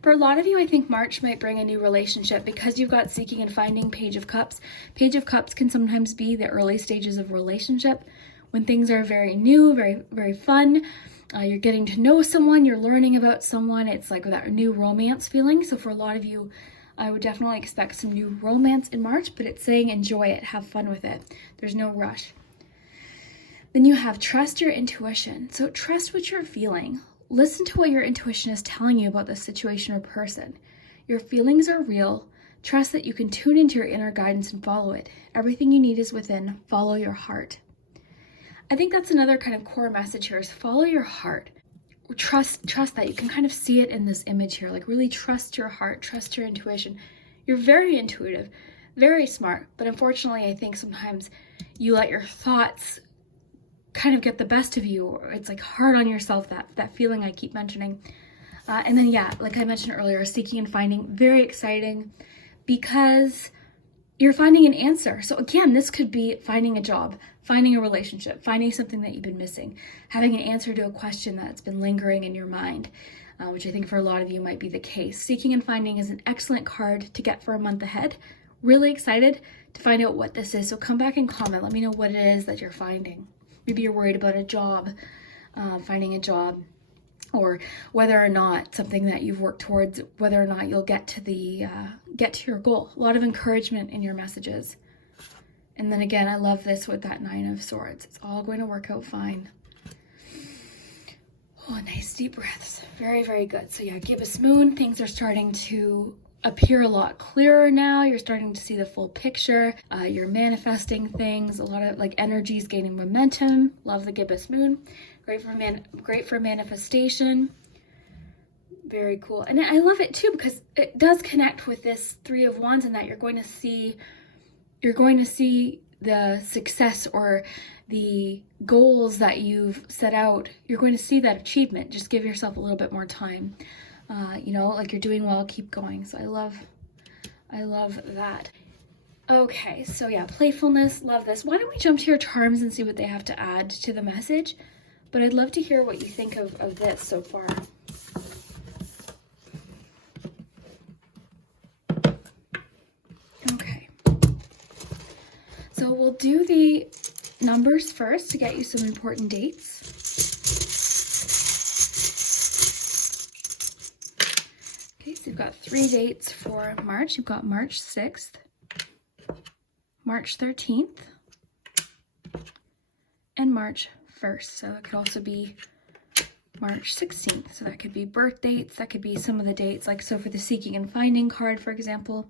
For a lot of you, I think March might bring a new relationship, because you've got seeking and finding, Page of Cups. Page of Cups can sometimes be the early stages of relationship, when things are very new, very, very fun. You're getting to know someone, you're learning about someone. It's like that new romance feeling. So for a lot of you, I would definitely expect some new romance in March, but it's saying enjoy it, have fun with it. There's no rush. Then you have trust your intuition. So trust what you're feeling. Listen to what your intuition is telling you about the situation or person. Your feelings are real. Trust that you can tune into your inner guidance and follow it. Everything you need is within. Follow your heart. I think that's another kind of core message here, is follow your heart. Trust that. You can kind of see it in this image here. Like really trust your heart, trust your intuition. You're very intuitive, very smart. But unfortunately, I think sometimes you let your thoughts kind of get the best of you, or it's like hard on yourself, that feeling I keep mentioning. And then like I mentioned earlier, seeking and finding, very exciting, because you're finding an answer. So again, this could be finding a job, finding a relationship, finding something that you've been missing, having an answer to a question that's been lingering in your mind, which I think for a lot of you might be the case. Seeking and finding is an excellent card to get for a month ahead. Really excited to find out what this is. So come back and comment. Let me know what it is that you're finding. Maybe you're worried about a job, finding a job, or whether or not something that you've worked towards, whether or not you'll get to your goal. A lot of encouragement in your messages. And then again, I love this with that 9 of Swords. It's all going to work out fine. Oh, nice deep breaths. Very, very good. So yeah, gibbous moon, things are starting to appear a lot clearer now. You're starting to see the full picture. You're manifesting things. A lot of like energies gaining momentum. Love the gibbous moon. Great for manifestation. Very cool. And I love it too, because it does connect with this 3 of Wands, in that you're going to see the success or the goals that you've set out. You're going to see that achievement. Just give yourself a little bit more time. Like you're doing well, keep going. So I love that. Okay, so yeah, playfulness, love this. Why don't we jump to your charms and see what they have to add to the message? But I'd love to hear what you think of this so far. Okay. So we'll do the numbers first to get you some important dates. Okay, so you've got 3 dates for March. You've got March 6th, March 13th, and March 1st. So it could also be March 16th. So that could be birth dates. That could be some of the dates, like so for the seeking and finding card, for example.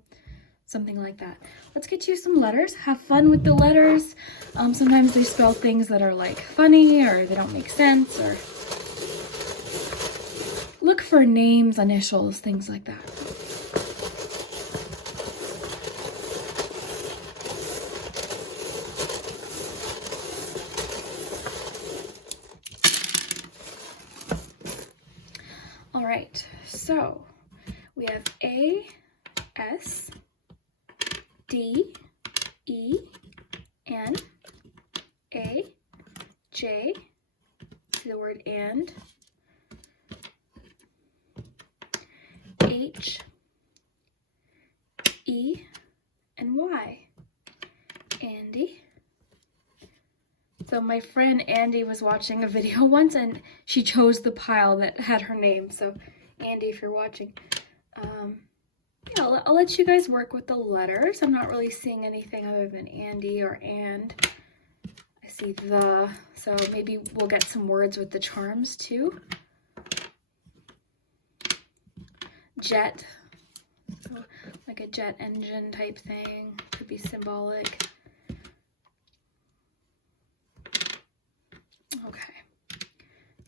something like that. Let's get you some letters. Have fun with the letters. Sometimes they spell things that are like funny or they don't make sense, or look for names, initials, things like that. All right, so we have A, S, D, E, N, A, J, see the word and, H, E, and Y. Andy. So my friend Andy was watching a video once and she chose the pile that had her name. So Andy, if you're watching, yeah, I'll let you guys work with the letters. I'm not really seeing anything other than Andy or and. I see the, so maybe we'll get some words with the charms too. Jet, so like a jet engine type thing, could be symbolic. Okay,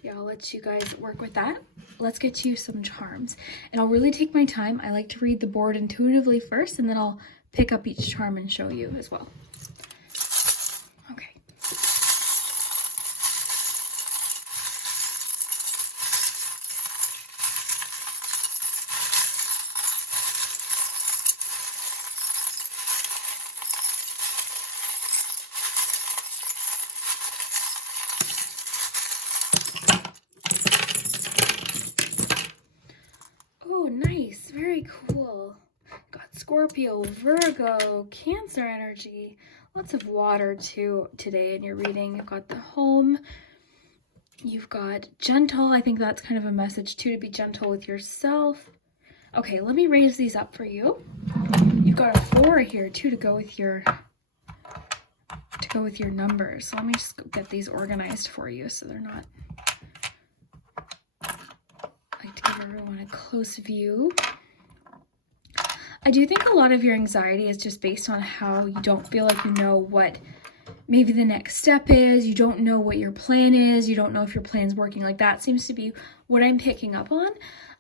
yeah, I'll let you guys work with that. Let's get to some charms. And I'll really take my time. I like to read the board intuitively first, and then I'll pick up each charm and show you as well. Okay. Oh, nice. Very cool. Got Scorpio, Virgo, Cancer energy. Lots of water too today in your reading. You've got the home. You've got gentle. I think that's kind of a message too, to be gentle with yourself. Okay, let me raise these up for you. You've got a 4 here too to go with your numbers. So let me just get these organized for you so they're not. I like to give everyone a close view. I do think a lot of your anxiety is just based on how you don't feel like you know what maybe the next step is. You don't know what your plan is. You don't know if your plan's working. Like that seems to be what I'm picking up on.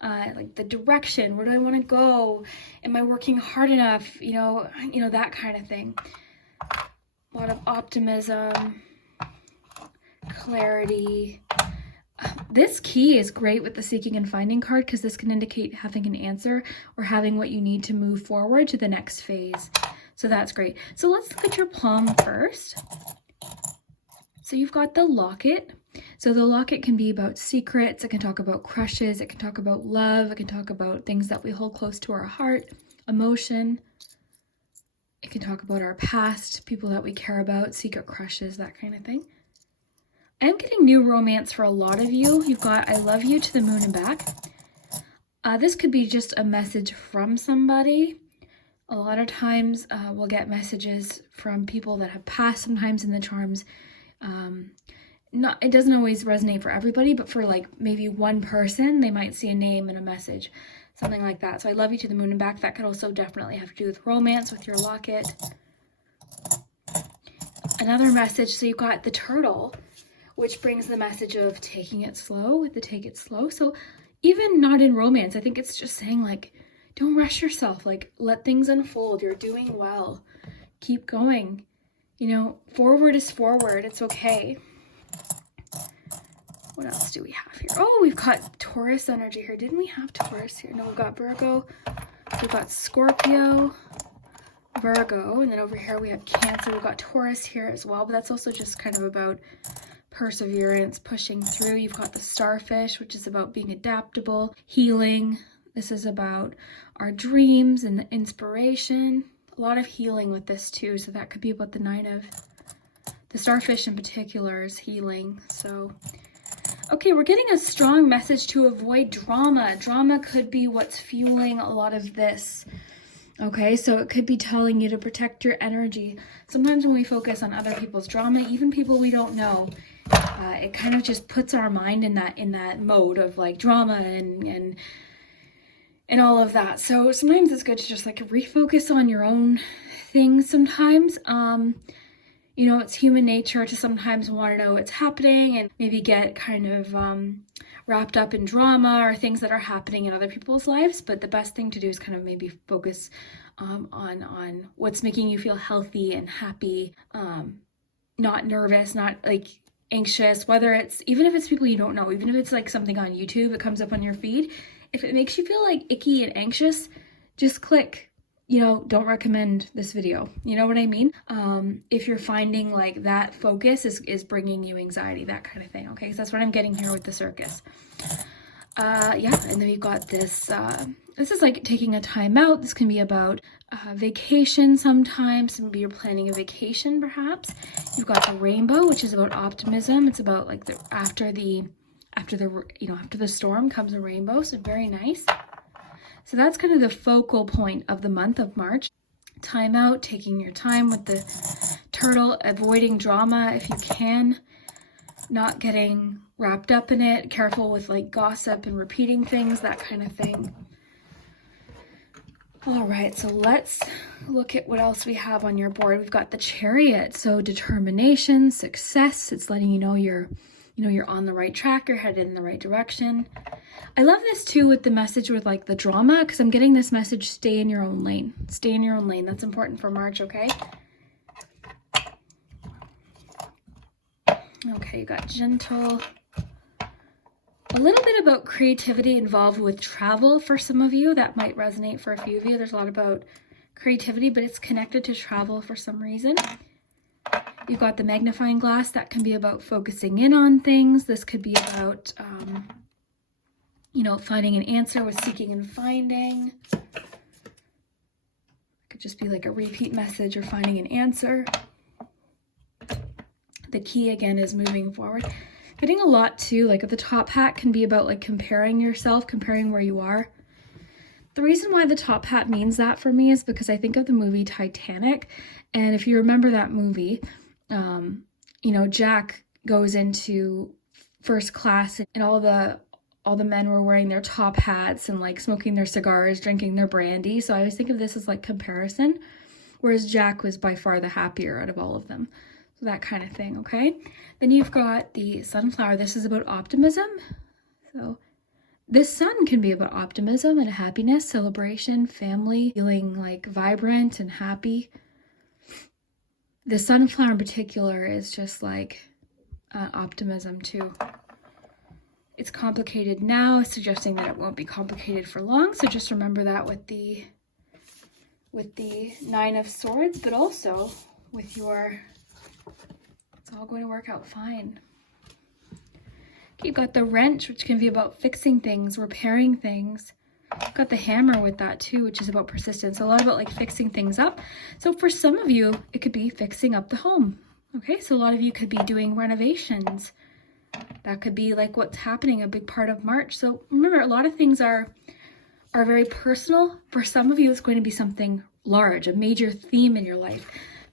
Like the direction, where do I want to go? Am I working hard enough? You know, that kind of thing. A lot of optimism, clarity. This key is great with the seeking and finding card because this can indicate having an answer or having what you need to move forward to the next phase. So that's great. So let's look at your palm first. So you've got the locket. So the locket can be about secrets. It can talk about crushes. It can talk about love. It can talk about things that we hold close to our heart, emotion. It can talk about our past, people that we care about, secret crushes, that kind of thing. I'm getting new romance for a lot of you. You've got I love you to the moon and back. This could be just a message from somebody. A lot of times we'll get messages from people that have passed sometimes in the charms. It doesn't always resonate for everybody, but for like maybe one person, they might see a name and a message, something like that. So I love you to the moon and back. That could also definitely have to do with romance with your locket. Another message, so you've got the turtle, which brings the message of taking it slow with the take it slow. So even not in romance, I think it's just saying like, don't rush yourself, like let things unfold. You're doing well. Keep going. You know, forward is forward. It's okay. What else do we have here? Oh, we've got Taurus energy here. Didn't we have Taurus here? No, we've got Virgo. We've got Scorpio, Virgo, and then over here we have Cancer. We've got Taurus here as well, but that's also just kind of about perseverance, pushing through. You've got the starfish, which is about being adaptable, healing. This is about our dreams and the inspiration. A lot of healing with this too, so that could be about the 9 of the starfish in particular is healing. So okay, we're getting a strong message to avoid drama. Drama could be what's fueling a lot of this. Okay, so it could be telling you to protect your energy. Sometimes when we focus on other people's drama, even people we don't know, it kind of just puts our mind in that mode of like drama and and all of that. So sometimes it's good to just like refocus on your own things sometimes. You know, it's human nature to sometimes want to know what's happening and maybe get kind of wrapped up in drama or things that are happening in other people's lives. But the best thing to do is kind of maybe focus on what's making you feel healthy and happy, not nervous, not like anxious, whether it's, even if it's people you don't know, even if it's like something on YouTube that comes up on your feed, if it makes you feel like icky and anxious, just click, you know, don't recommend this video. You know what I mean? If you're finding like that focus is bringing you anxiety, that kind of thing. Okay, so that's what I'm getting here with the circus. Yeah, and then we've got this, this is like taking a time out. This can be about vacation sometimes. Maybe you're planning a vacation perhaps. You've got the rainbow, which is about optimism. It's about like after the storm comes a rainbow, so very nice. So that's kind of the focal point of the month of March. Time out, taking your time with the turtle, avoiding drama if you can, not getting wrapped up in it, careful with like gossip and repeating things, that kind of thing. All right, so let's look at what else we have on your board. We've got the Chariot, so determination, success. It's letting you know you're on the right track, you're headed in the right direction. I love this too with the message with like the drama, because I'm getting this message, stay in your own lane. Stay in your own lane. That's important for March, okay? Okay, you got gentle. A little bit about creativity involved with travel for some of you. That might resonate for a few of you. There's a lot about creativity, but it's connected to travel for some reason. You've got the magnifying glass. That can be about focusing in on things. This could be about, you know, finding an answer with seeking and finding. It could just be like a repeat message or finding an answer. The key again is moving forward. Getting a lot too, like at the top hat can be about like comparing yourself, comparing where you are. The reason why the top hat means that for me is because I think of the movie Titanic. And if you remember that movie, you know, Jack goes into first class and all the men were wearing their top hats and like smoking their cigars, drinking their brandy. So I always think of this as like comparison, whereas Jack was by far the happier out of all of them. So that kind of thing, okay? Then you've got the sunflower. This is about optimism. So this sun can be about optimism and happiness, celebration, family, feeling like vibrant and happy. The sunflower in particular is just like optimism too. It's complicated now, suggesting that it won't be complicated for long. So just remember that with the Nine of Swords, but also with your, it's all going to work out fine. Okay, you've got the wrench, which can be about fixing things, repairing things. You've got the hammer with that too, which is about persistence. A lot about like fixing things up. So for some of you, it could be fixing up the home. Okay, so a lot of you could be doing renovations. That could be like what's happening a big part of March. So remember, a lot of things are very personal. For some of you, it's going to be something large, a major theme in your life.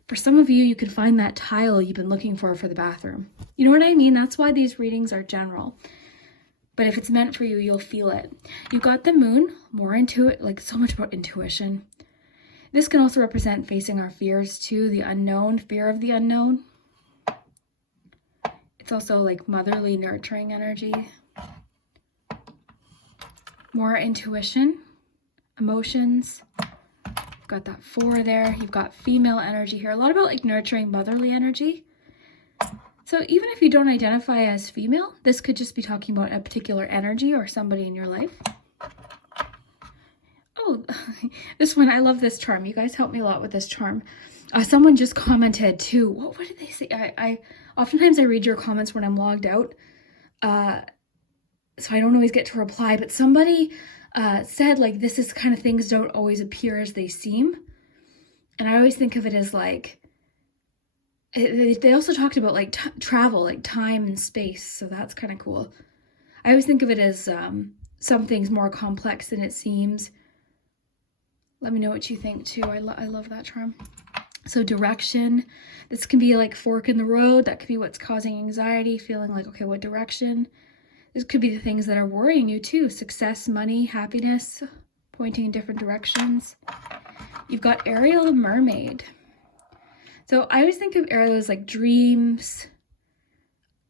For some of you, you could find that tile you've been looking for the bathroom. You know what I mean? That's why these readings are general. But if it's meant for you, you'll feel it. You got the moon, more into it, like so much about intuition. This can also represent facing our fears too, the unknown, fear of the unknown. It's also like motherly, nurturing energy. More intuition, emotions. You've got that 4 there. You've got female energy here. A lot about like nurturing, motherly energy. So even if you don't identify as female, this could just be talking about a particular energy or somebody in your life. Oh, this one, I love this charm. You guys help me a lot with this charm. Someone just commented too. What did they say? I oftentimes I read your comments when I'm logged out, so I don't always get to reply. But somebody said like this is kind of things don't always appear as they seem, and I always think of it as like they also talked about like travel, like time and space. So that's kind of cool. I always think of it as something's more complex than it seems. Let me know what you think too. I love that charm. So direction, this can be like fork in the road. That could be what's causing anxiety, feeling like, okay, what direction? This could be the things that are worrying you too. Success, money, happiness, pointing in different directions. You've got Ariel the mermaid. So I always think of Ariel as like dreams,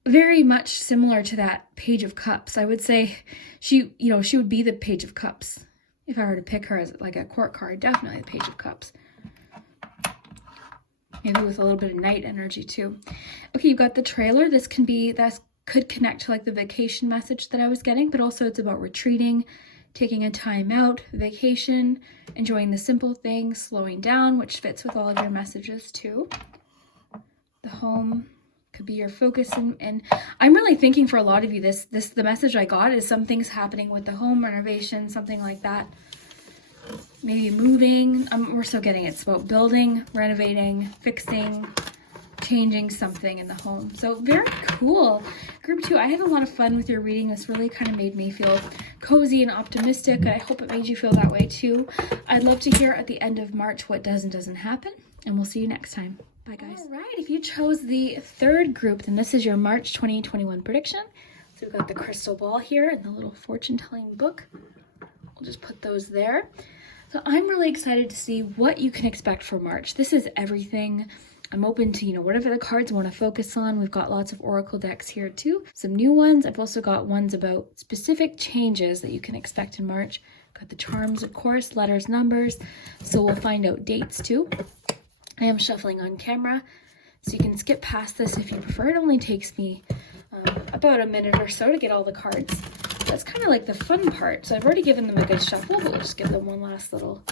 very much similar to that Page of Cups. I would say she would be the Page of Cups. If I were to pick her as like a court card, definitely the Page of Cups. Maybe with a little bit of night energy too. Okay, you've got the trailer. That could connect to like the vacation message that I was getting, but also it's about retreating, taking a time out, vacation, enjoying the simple things, slowing down, which fits with all of your messages too. The home could be your focus, and I'm really thinking for a lot of you, the message I got is something's happening with the home renovation, something like that. Maybe moving. We're still getting it. It's about building, renovating, fixing, changing something in the home. So very cool. Group 2, I had a lot of fun with your reading. This really kind of made me feel cozy and optimistic. I hope it made you feel that way too. I'd love to hear at the end of March what does and doesn't happen, and we'll see you next time. Bye, guys. All right, if you chose the third group, then this is your March 2021 prediction. So we've got the crystal ball here and the little fortune-telling book. We'll just put those there. So I'm really excited to see what you can expect for March. This is everything. I'm open to, whatever the cards want to focus on. We've got lots of oracle decks here too. Some new ones. I've also got ones about specific changes that you can expect in March. Got the charms, of course, letters, numbers. So we'll find out dates too. I am shuffling on camera, so you can skip past this if you prefer. It only takes me about a minute or so to get all the cards. That's kind of like the fun part. So I've already given them a good shuffle, but we'll just give them one last little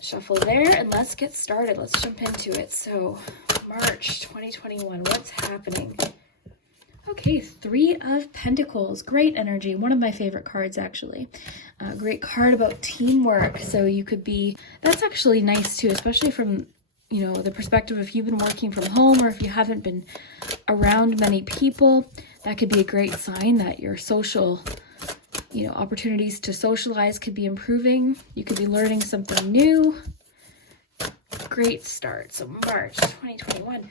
shuffle there, and let's get started. Let's jump into it. So March 2021, what's happening? Okay, 3 of Pentacles, great energy. One of my favorite cards, actually. Great card about teamwork. So you could be, that's actually nice too, especially from, the perspective if you've been working from home or if you haven't been around many people. That could be a great sign that your social, opportunities to socialize could be improving. You could be learning something new. Great start. So March 2021.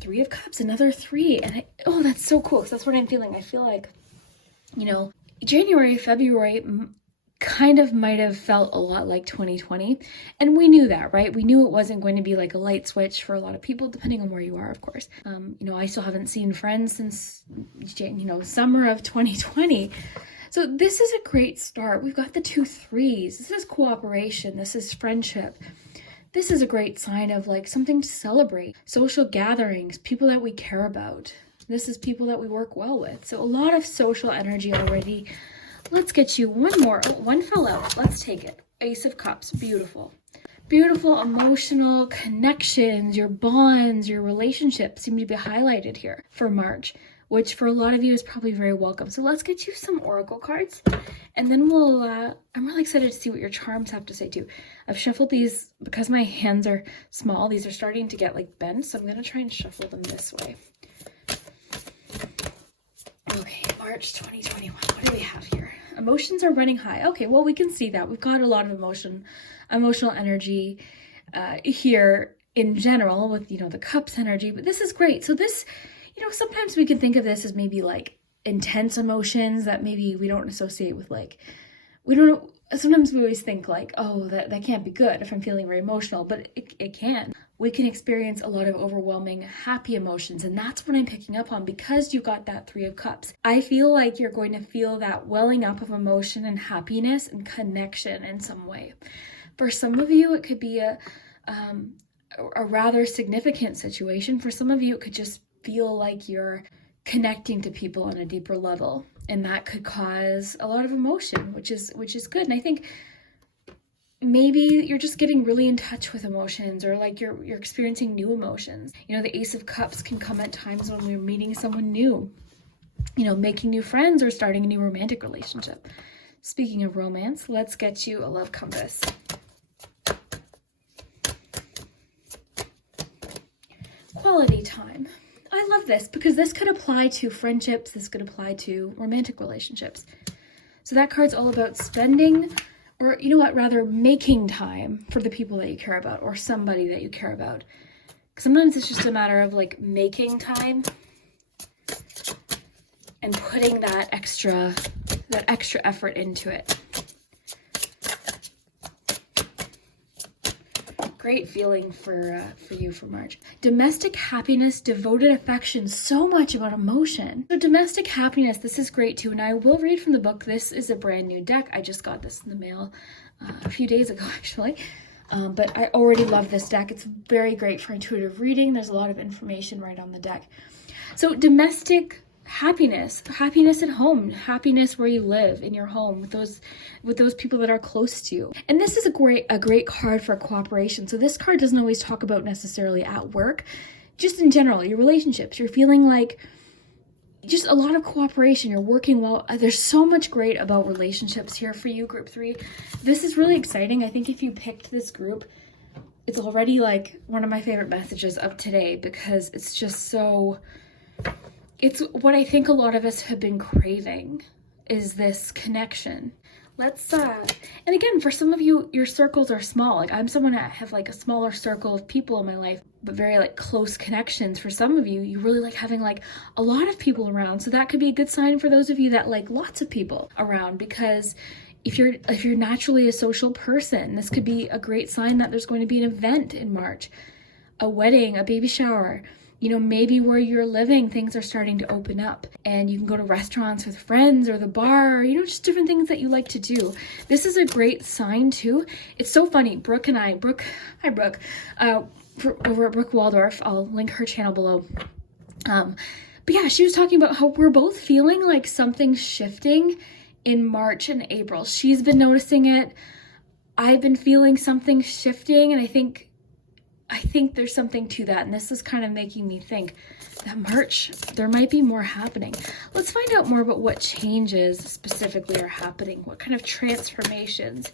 3 of Cups, another 3. And that's so cool, because that's what I'm feeling. I feel like, January, February kind of might have felt a lot like 2020. And we knew that, right? We knew it wasn't going to be like a light switch for a lot of people, depending on where you are, of course. I still haven't seen friends since, summer of 2020. So this is a great start. We've got the 2 3s. This is cooperation. This is friendship. This is a great sign of like something to celebrate. Social gatherings, people that we care about. This is people that we work well with. So a lot of social energy already. Let's get you one more. Oh, one fell out. Let's take it. Ace of Cups. Beautiful. Beautiful emotional connections, your bonds, your relationships seem to be highlighted here for March, which for a lot of you is probably very welcome. So let's get you some oracle cards, and then I'm really excited to see what your charms have to say too. I've shuffled these because my hands are small. These are starting to get like bent, so I'm going to try and shuffle them this way. Okay, March 2021. What do we have here? Emotions are running high. Okay, well, we can see that. We've got a lot of emotional energy here in general with, the Cups energy, but this is great. So this, sometimes we can think of this as maybe like intense emotions that maybe we don't associate with sometimes we always think like, oh, that can't be good if I'm feeling very emotional, but it can. We can experience a lot of overwhelming happy emotions, and that's what I'm picking up on because you got that 3 of Cups. I feel like you're going to feel that welling up of emotion and happiness and connection in some way. For some of you, it could be a rather significant situation. For some of you, it could just feel like you're connecting to people on a deeper level, and that could cause a lot of emotion, which is good. And I think maybe you're just getting really in touch with emotions, or like you're experiencing new emotions. The Ace of Cups can come at times when we're meeting someone new, making new friends or starting a new romantic relationship. Speaking of romance, let's get you a love compass. Quality time. I love this because this could apply to friendships. This could apply to romantic relationships. So that card's all about spending, or rather making time for the people that you care about or somebody that you care about. Sometimes it's just a matter of like making time and putting that extra effort into it. great feeling for you for March. Domestic happiness, devoted affection, so much about emotion. So domestic happiness, this is great too. And I will read from the book. This is a brand new deck. I just got this in the mail a few days ago, actually. But I already love this deck. It's very great for intuitive reading. There's a lot of information right on the deck. So domestic happiness at home, happiness where you live in your home with those people that are close to you. And this is a great card for cooperation. So this card doesn't always talk about necessarily at work, just in general, your relationships. You're feeling like just a lot of cooperation. You're working well. There's so much great about relationships here for you, group 3. This is really exciting. I think if you picked this group, it's already like one of my favorite messages of today, because it's just so, it's what I think a lot of us have been craving, is this connection. Let's, and again, for some of you, your circles are small. Like I'm someone that have like a smaller circle of people in my life, but very like close connections. For some of you, you really like having like a lot of people around. So that could be a good sign for those of you that like lots of people around, because if you're naturally a social person, this could be a great sign that there's going to be an event in March, a wedding, a baby shower. You know, maybe where you're living, things are starting to open up and you can go to restaurants with friends or the bar, or, you know, just different things that you like to do. This is a great sign too. It's so funny. Brooke, hi Brooke, over at Brooke Waldorf, I'll link her channel below. But yeah, she was talking about how we're both feeling like something's shifting in March and April. She's been noticing it. I've been feeling something shifting, and I think there's something to that, and this is kind of making me think that March, there might be more happening. Let's find out more about what changes specifically are happening, what kind of transformations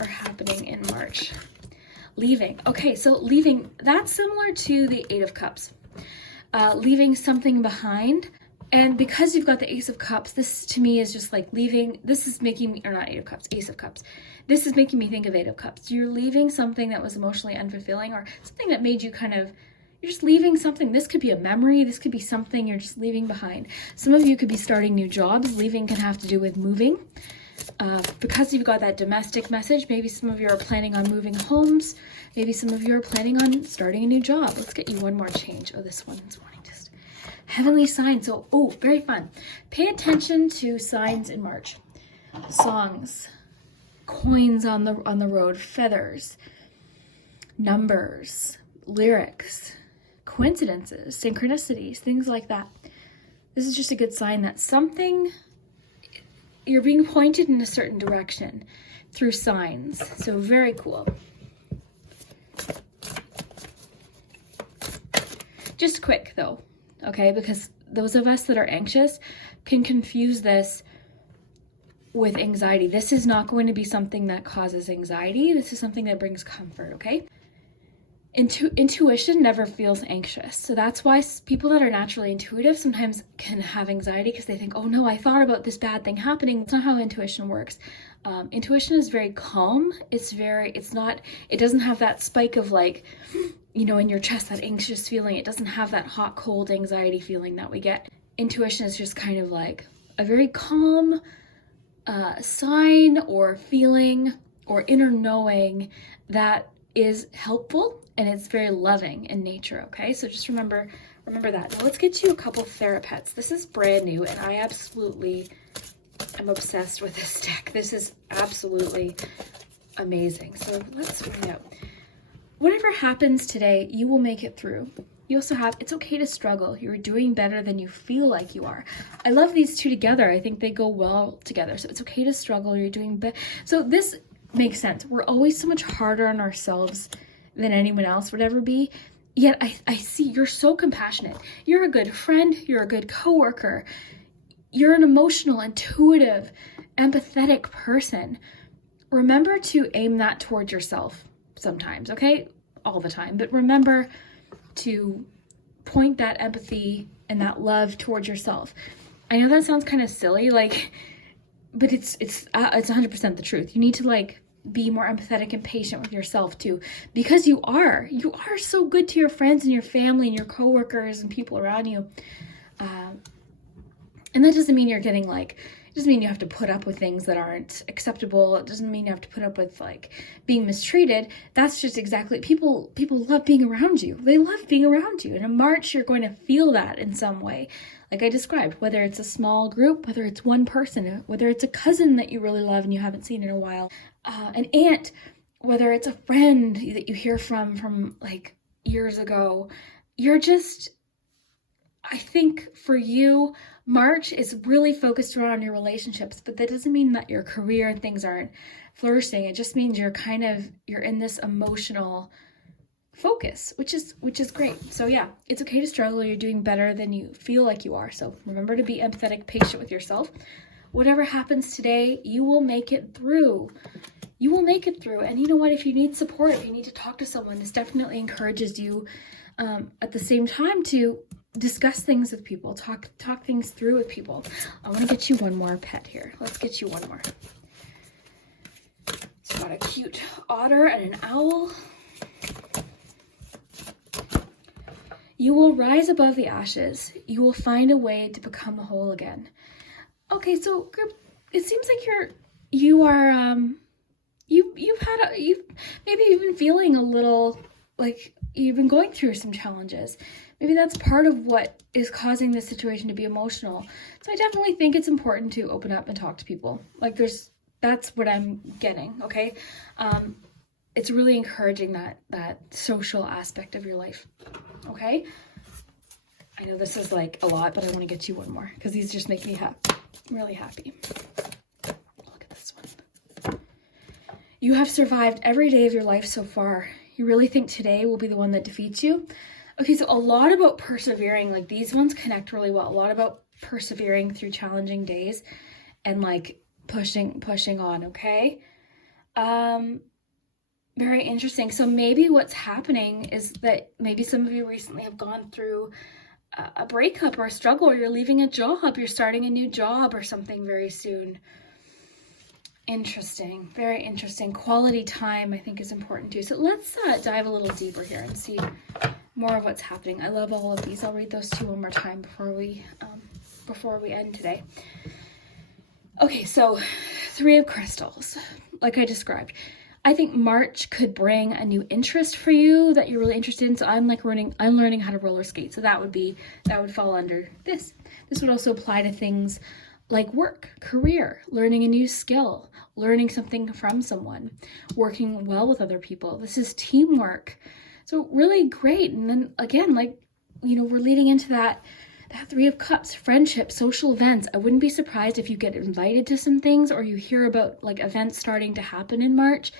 are happening in March. Leaving. Okay, so leaving, that's similar to the 8 of Cups. Leaving something behind. And because you've got the Ace of Cups, this to me is just like leaving, this is making me, or not 8 of Cups, Ace of Cups. This is making me think of 8 of Cups. You're leaving something that was emotionally unfulfilling, or something that made you kind of, you're just leaving something. This could be a memory. This could be something you're just leaving behind. Some of you could be starting new jobs. Leaving can have to do with moving. Because you've got that domestic message, maybe some of you are planning on moving homes. Maybe some of you are planning on starting a new job. Let's get you one more change. Oh, this one's wanting just heavenly signs. So, oh, very fun. Pay attention to signs in March. Songs, coins on the road, feathers, numbers, lyrics, coincidences, synchronicities, things like that. This is just a good sign that something, you're being pointed in a certain direction through signs. So very cool. Just quick though, okay? Because those of us that are anxious can confuse this with anxiety. This is not going to be something that causes anxiety. This is something that brings comfort, okay? Intuition never feels anxious. So that's why people that are naturally intuitive sometimes can have anxiety, because they think, oh no, I thought about this bad thing happening. That's not how intuition works. Intuition is very calm. It doesn't have that spike of like, you know, in your chest, that anxious feeling. It doesn't have that hot, cold anxiety feeling that we get. Intuition is just kind of like a very calm sign or feeling or inner knowing that is helpful, and it's very loving in nature, okay? So just remember that. Now let's get to a couple Thera Pets. This is brand new, and I absolutely am obsessed with this deck. This is absolutely amazing. So let's find out. Whatever happens today, you will make it through. You also have, it's okay to struggle. You're doing better than you feel like you are. I love these two together. I think they go well together. So it's okay to struggle. You're doing better. So this makes sense. We're always so much harder on ourselves than anyone else would ever be. Yet I see you're so compassionate. You're a good friend. You're a good coworker. You're an emotional, intuitive, empathetic person. Remember to aim that towards yourself sometimes, okay? All the time. But remember to point that empathy and that love towards yourself. I know that sounds kind of silly, like, but it's 100% the truth. You need to like be more empathetic and patient with yourself too, because you are so good to your friends and your family and your coworkers and people around you. And that doesn't mean you're getting like, it doesn't mean you have to put up with things that aren't acceptable. It doesn't mean you have to put up with like being mistreated. That's just exactly, people love being around you. They love being around you. And in March, you're going to feel that in some way. Like I described, whether it's a small group, whether it's one person, whether it's a cousin that you really love and you haven't seen in a while, an aunt, whether it's a friend that you hear from like years ago. You're just, I think for you, March is really focused around your relationships, but that doesn't mean that your career and things aren't flourishing. It just means you're in this emotional focus, which is great. So yeah, it's okay to struggle. You're doing better than you feel like you are. So remember to be empathetic, patient with yourself. Whatever happens today, you will make it through. You will make it through. And you know what? If you need support, if you need to talk to someone, this definitely encourages you at the same time to discuss things with people, talk things through with people. I want to get you one more pet here. Let's get you one more. So got a cute otter and an owl. You will rise above the ashes. You will find a way to become whole again. Okay, so group, it seems like you've maybe you've been feeling a little like you've been going through some challenges. Maybe that's part of what is causing this situation to be emotional. So I definitely think it's important to open up and talk to people. Like that's what I'm getting, okay? It's really encouraging that social aspect of your life, okay? I know this is like a lot, but I want to get you one more because these just make me really happy. Look at this one. You have survived every day of your life so far. You really think today will be the one that defeats you? Okay, so a lot about persevering, like these ones connect really well. A lot about persevering through challenging days and like pushing on, okay? Very interesting. So maybe what's happening is that maybe some of you recently have gone through a breakup or a struggle, or you're leaving a job, you're starting a new job or something very soon. Interesting, very interesting. Quality time, I think, is important too. So let's dive a little deeper here and see more of what's happening. I love all of these. I'll read those two one more time before we end today. Okay, so 3 of Crystals, like I described. I think March could bring a new interest for you that you're really interested in. So I'm learning how to roller skate. So that would fall under this. This would also apply to things like work, career, learning a new skill, learning something from someone, working well with other people. This is teamwork. So really great. And then again, like, we're leading into that 3 of Cups, friendship, social events. I wouldn't be surprised if you get invited to some things or you hear about like events starting to happen in March.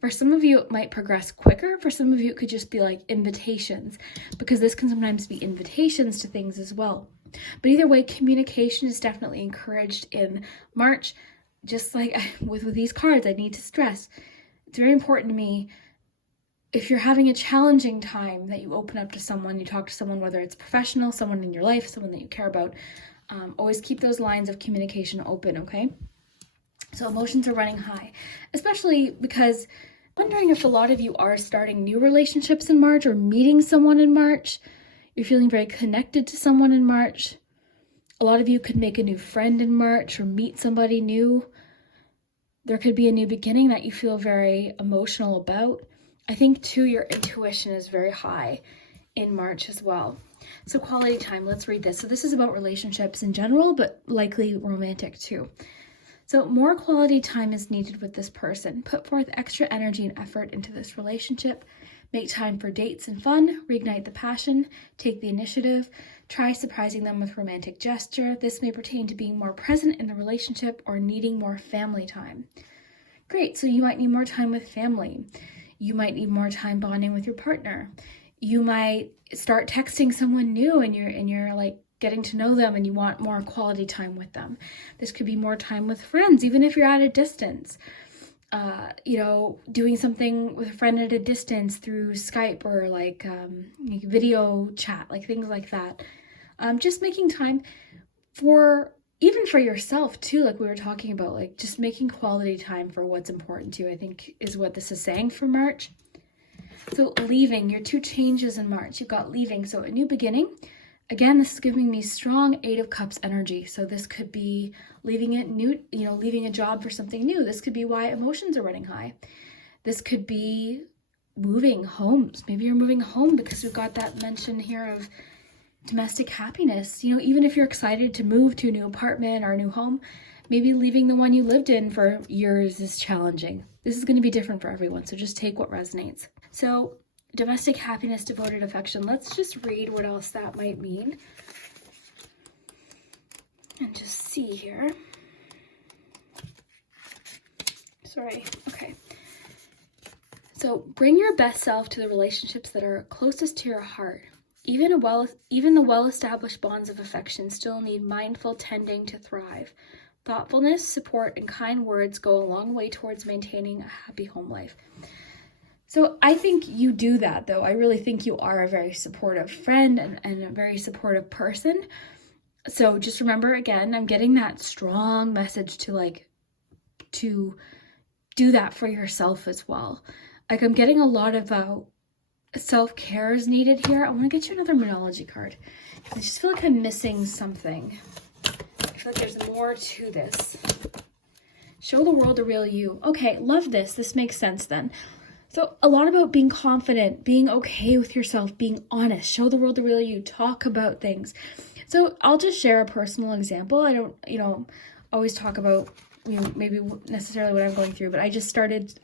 For some of you, it might progress quicker. For some of you, it could just be like invitations, because this can sometimes be invitations to things as well. But either way, communication is definitely encouraged in March. Just like with these cards, I need to stress, it's very important to me, if you're having a challenging time, that you open up to someone, you talk to someone, whether it's professional, someone in your life, someone that you care about. Always keep those lines of communication open, okay? So emotions are running high, especially because I'm wondering if a lot of you are starting new relationships in March or meeting someone in March. You're feeling very connected to someone in March. A lot of you could make a new friend in March or meet somebody new. There could be a new beginning that you feel very emotional about. I think too, your intuition is very high in March as well. So quality time, let's read this. So this is about relationships in general, but likely romantic too. So more quality time is needed with this person. Put forth extra energy and effort into this relationship. Make time for dates and fun. Reignite the passion. Take the initiative. Try surprising them with romantic gesture. This may pertain to being more present in the relationship or needing more family time. Great, so you might need more time with family. You might need more time bonding with your partner. You might start texting someone new and you're like getting to know them and you want more quality time with them. This could be more time with friends, even if you're at a distance. Doing something with a friend at a distance through Skype or like video chat, like things like that. Just making time even for yourself too, like we were talking about, like just making quality time for what's important to you, I think is what this is saying for March. So leaving, your 2 changes in March. You've got leaving, so a new beginning, Again, this is giving me strong Eight of Cups energy. So this could be leaving it new, leaving a job for something new. This could be why emotions are running high. This could be moving homes. Maybe you're moving home because we've got that mention here of domestic happiness. Even if you're excited to move to a new apartment or a new home, maybe leaving the one you lived in for years is challenging. This is going to be different for everyone, so just take what resonates. So domestic happiness, devoted affection. Let's just read what else that might mean. And just see here. Sorry. Okay. So bring your best self to the relationships that are closest to your heart. Even the well-established bonds of affection still need mindful tending to thrive. Thoughtfulness, support, and kind words go a long way towards maintaining a happy home life. So I think you do that, though. I really think you are a very supportive friend and a very supportive person. So just remember, again, I'm getting that strong message to do that for yourself as well. I'm getting a lot of self-care is needed here. I want to get you another Moonology card. I just feel like I'm missing something. I feel like there's more to this. Show the world the real you. Okay, love this. This makes sense then. So a lot about being confident, being okay with yourself, being honest. Show the world the real you. Talk about things. So I'll just share a personal example. I don't, always talk about, maybe necessarily what I'm going through, but I just started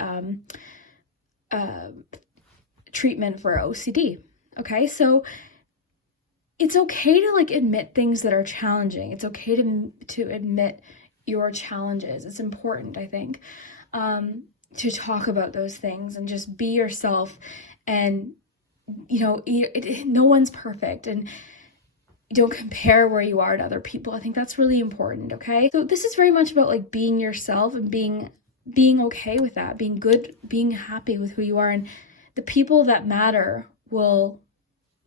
treatment for OCD. Okay, so it's okay to admit things that are challenging. It's okay to admit your challenges. It's important, I think, to talk about those things and just be yourself. And no one's perfect, and don't compare where you are to other people. I think that's really important. Okay, so this is very much about being yourself and being okay with that, being good, being happy with who you are, and the people that matter will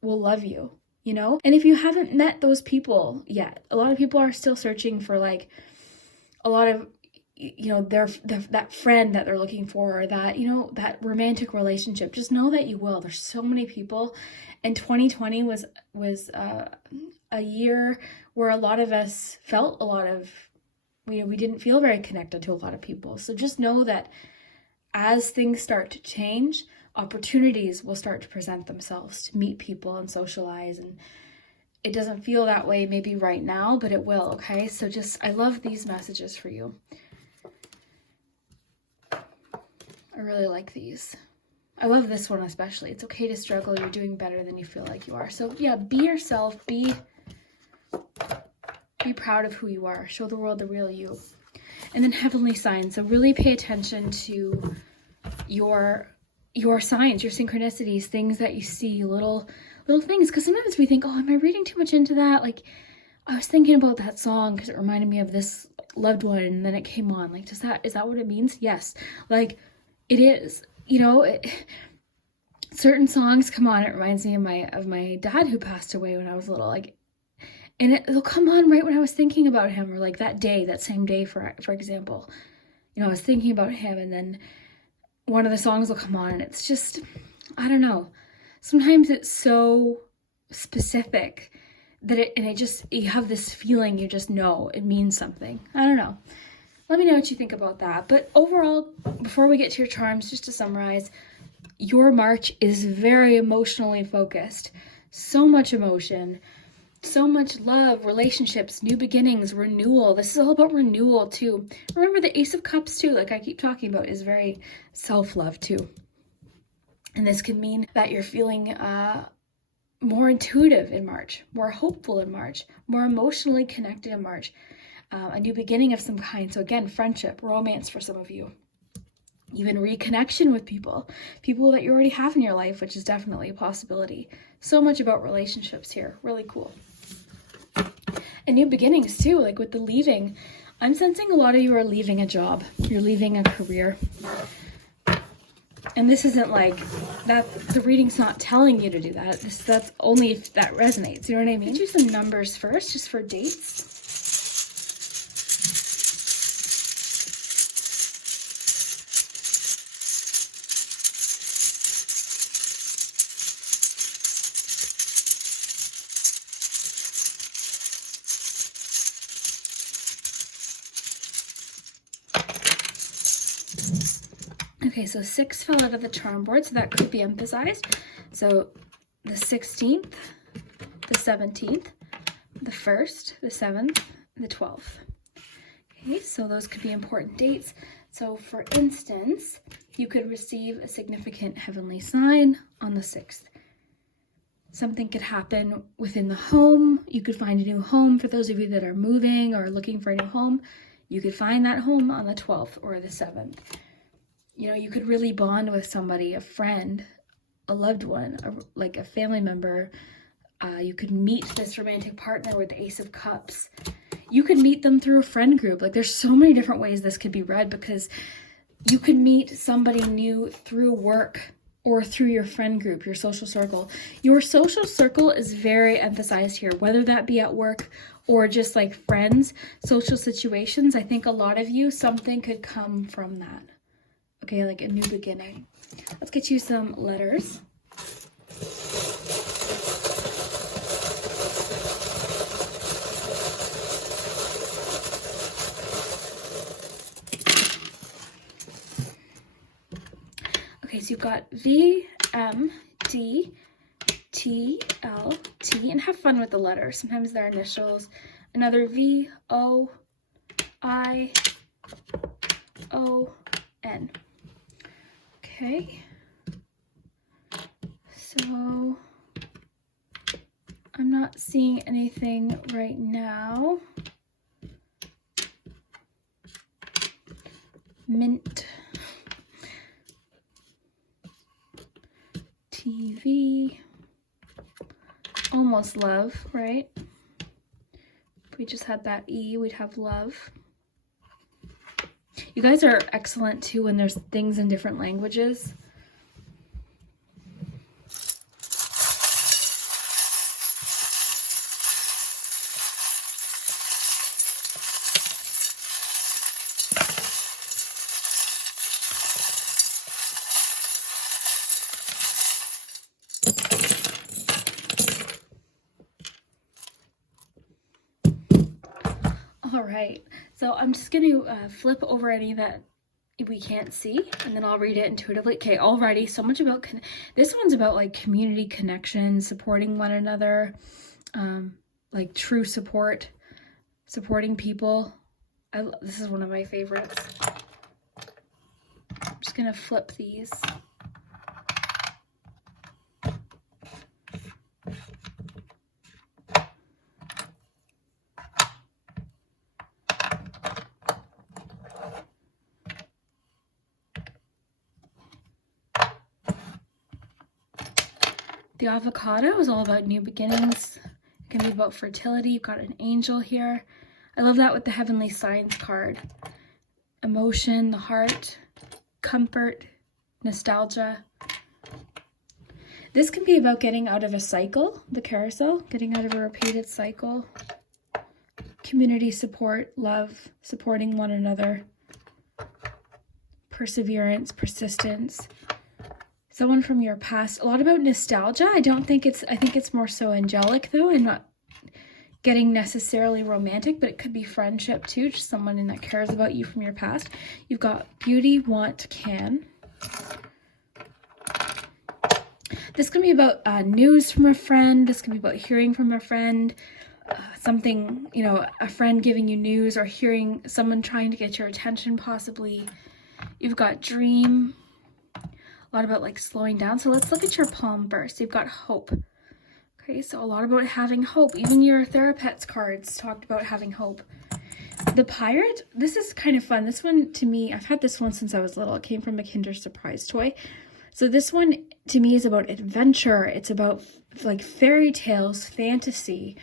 love you, And if you haven't met those people yet, a lot of people are still searching for a lot of, that friend that they're looking for, or that, that romantic relationship. Just know that you will. There's so many people, and 2020 was a year where a lot of us felt we didn't feel very connected to a lot of people. So just know that as things start to change, opportunities will start to present themselves to meet people and socialize. And it doesn't feel that way maybe right now, but it will. Okay, so I love these messages for you. I really like these. I love this one especially. It's okay to struggle. You're doing better than you feel like you are. So yeah, be yourself. Be proud of who you are. Show the world the real you. And then heavenly signs. So really pay attention to your signs, your synchronicities, things that you see, little things. Because sometimes we think, oh, am I reading too much into that? I was thinking about that song because it reminded me of this loved one, and then it came on. Is that what it means? Yes. It is. Certain songs come on. It reminds me of my dad who passed away when I was little. And it'll come on right when I was thinking about him, or that same day, for example. I was thinking about him, and then one of the songs will come on, and it's just, I don't know. Sometimes it's so specific that you have this feeling, you just know it means something. I don't know. Let me know what you think about that. But overall, before we get to your charms, just to summarize, your March is very emotionally focused. So much emotion, so much love, relationships, new beginnings, renewal. This is all about renewal too. Remember, the Ace of Cups too, like I keep talking about, is very self-love too. And this could mean that you're feeling more intuitive in March, more hopeful in March, more emotionally connected in March. A new beginning of some kind. So again, friendship, romance for some of you. Even reconnection with people that you already have in your life, which is definitely a possibility. So much about relationships here. Really cool. And new beginnings too, like with the leaving. I'm sensing a lot of you are leaving a job. You're leaving a career. And this isn't that, the reading's not telling you to do that. That's only if that resonates. You know what I mean? Let's do some numbers first, just for dates. Okay, so 6 fell out of the charm board, so that could be emphasized. So the 16th, the 17th, the 1st, the 7th, the 12th. Okay, so those could be important dates. So for instance, you could receive a significant heavenly sign on the 6th. Something could happen within the home. You could find a new home. For those of you that are moving or looking for a new home, you could find that home on the 12th or the 7th. You know, you could really bond with somebody, a friend, a loved one, like a family member. You could meet this romantic partner with the Ace of Cups. You could meet them through a friend group. Like, there's so many different ways this could be read, because you could meet somebody new through work or through your friend group, your social circle. Your social circle is very emphasized here, whether that be at work or just like friends, social situations. I think a lot of you, something could come from that. Okay, like a new beginning. Let's get you some letters. Okay, so you've got V, M, D, T, L, T, and have fun with the letters. Sometimes they're initials. Another V, O, I, O, N. Okay, so I'm not seeing anything right now. Mint, TV, almost love, right? If we just had that E, we'd have love. You guys are excellent too when there's things in different languages. All right, so I'm just going to flip over any that we can't see, and then I'll read it intuitively. Okay, already so much about, this one's about like community connection, supporting one another, like true support, supporting people. This is one of my favorites. I'm just going to flip these. The avocado is all about new beginnings. It can be about fertility. You've got an angel here. I love that with the heavenly signs card. Emotion, the heart, comfort, nostalgia. This can be about getting out of a cycle, the carousel, getting out of a repeated cycle. Community support, love, supporting one another. Perseverance, persistence. Someone from your past. A lot about nostalgia. I think it's more so angelic though. I'm not getting necessarily romantic, but it could be friendship too. Just someone that cares about you from your past. You've got beauty, want, can. This can be about news from a friend. This can be about hearing from a friend. Something, you know, a friend giving you news, or hearing someone trying to get your attention possibly. You've got dream. A lot about like slowing down. So let's look at your palm first. You've got hope. Okay, so a lot about having hope. Even your Thera Pets cards talked about having hope. The pirate, this is kind of fun. This one to me, I've had this one since I was little. It came from a Kinder Surprise toy. So this one to me is about adventure. It's about like fairy tales, fantasy.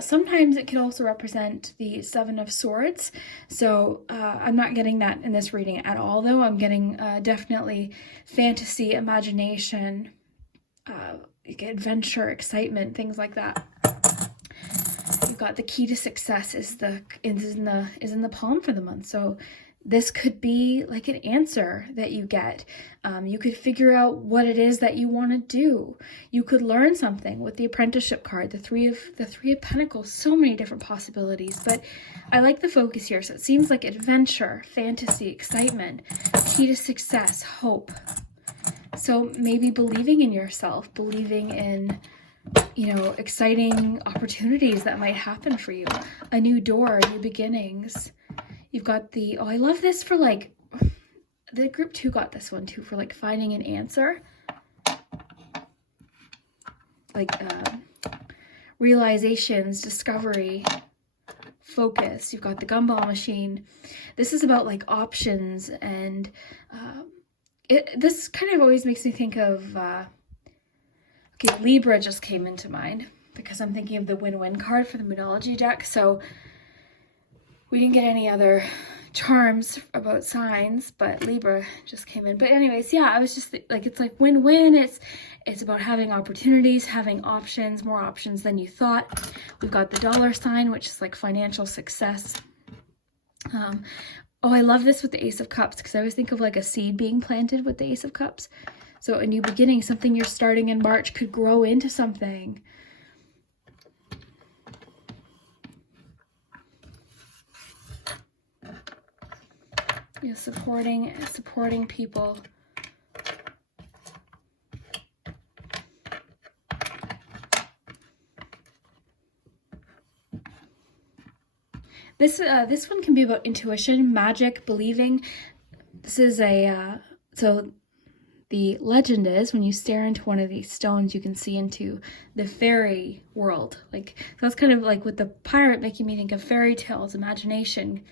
Sometimes it could also represent the Seven of Swords. So I'm not getting that in this reading at all, though. I'm getting definitely fantasy, imagination, adventure, excitement, things like that. You've got the key to success is in the palm for the month. So this could be like an answer that you get. You could figure out what it is that you want to do. You could learn something with the apprenticeship card, the three of Pentacles, so many different possibilities. But I like the focus here. So it seems like adventure, fantasy, excitement, Key to success, hope. So maybe believing in yourself, believing in, you know, exciting opportunities that might happen for you. A new door, new beginnings. You've got the, oh, I love this for like, the group 2 got this one too, for like finding an answer. Like realizations, discovery, focus. You've got the gumball machine. This is about like options, and this kind of always makes me think of, okay, Libra just came into mind because I'm thinking of the win-win card for the Moonology deck. So we didn't get any other charms about signs, but Libra just came in. But anyways, yeah, I was just like, it's like win-win. It's about having opportunities, having options, more options than you thought. We've got the dollar sign, which is like financial success. Oh, I love this with the Ace of Cups, because I always think of like a seed being planted with the Ace of Cups. So a new beginning, something you're starting in March could grow into something. You know, supporting people. This one can be about intuition, magic, believing. This is a so the legend is when you stare into one of these stones, you can see into the fairy world. Like, so that's kind of like with the pirate, making me think of fairy tales, imagination,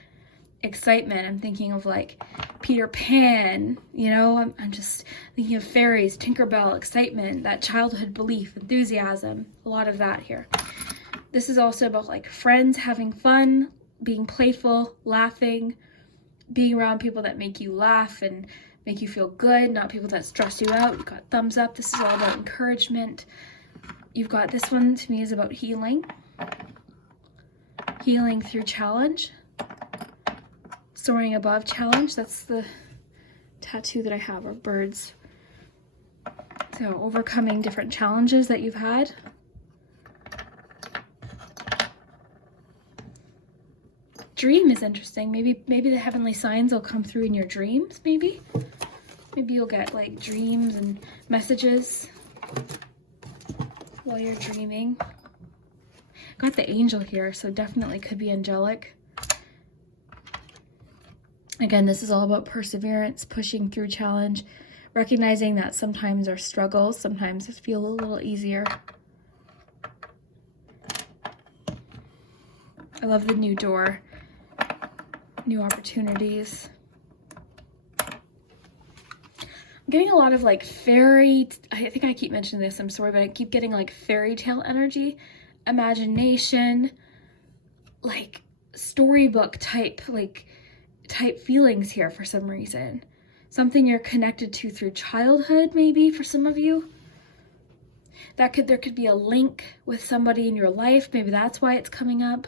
excitement. I'm thinking of like Peter Pan, you know, I'm just thinking of fairies, Tinkerbell, excitement, that childhood belief, enthusiasm, a lot of that here. This is also about like friends, having fun, being playful, laughing, being around people that make you laugh and make you feel good, not people that stress you out. You've got thumbs up. This is all about encouragement. You've got this one, to me, is about healing. Healing through challenge. Soaring above challenge. That's the tattoo that I have, of birds. So overcoming different challenges that you've had. Dream is interesting. Maybe the heavenly signs will come through in your dreams, maybe you'll get like dreams and messages while you're dreaming. Got the angel here, so definitely could be angelic. Again, this is all about perseverance, pushing through challenge, recognizing that sometimes our struggles sometimes feel a little easier. I love the new door. New opportunities. I'm getting a lot of like I think I keep mentioning this, I'm sorry, but I keep getting like fairy tale energy, imagination, like storybook type feelings here for some reason. Something you're connected to through childhood, maybe for some of you. There could be a link with somebody in your life. Maybe that's why it's coming up.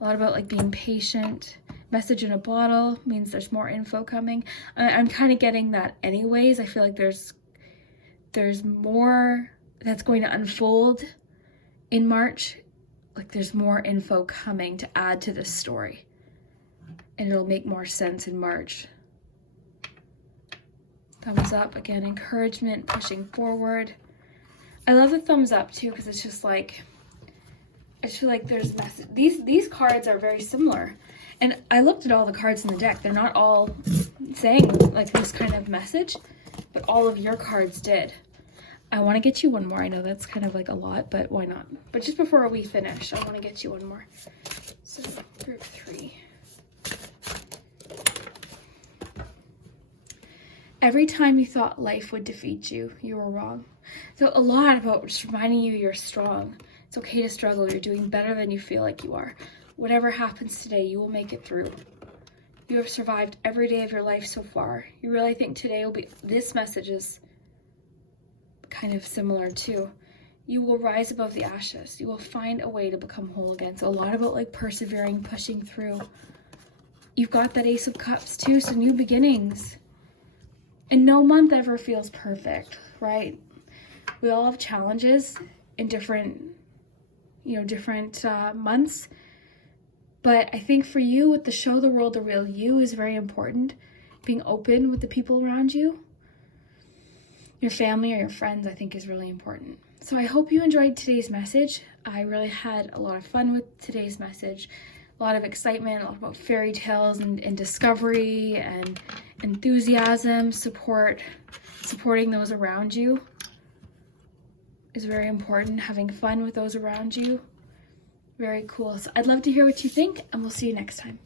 A lot about like being patient. Message in a bottle means there's more info coming. I'm kind of getting that anyways. I feel like there's more that's going to unfold in March. Like there's more info coming to add to this story. And it'll make more sense in March. Thumbs up, again, encouragement, pushing forward. I love the thumbs up too, because it's just like, I feel like there's these cards are very similar. And I looked at all the cards in the deck. They're not all saying like this kind of message, but all of your cards did. I want to get you one more. I know that's kind of like a lot, but why not? But just before we finish, I want to get you one more. So group 3. Every time you thought life would defeat you, you were wrong. So a lot about just reminding you you're strong. It's okay to struggle. You're doing better than you feel like you are. Whatever happens today, you will make it through. You have survived every day of your life so far. You really think today will be, this message is kind of similar too. You will rise above the ashes. You will find a way to become whole again. So a lot about like persevering, pushing through. You've got that Ace of Cups too, so new beginnings. And no month ever feels perfect, right? We all have challenges in different months. But I think for you, with the show the world the real you is very important. being open with the people around you. Your family or your friends, I think, is really important. So I hope you enjoyed today's message. I really had a lot of fun with today's message. A lot of excitement, a lot about fairy tales and discovery and enthusiasm, supporting those around you is very important. Having fun with those around you. Very cool. So I'd love to hear what you think, and we'll see you next time.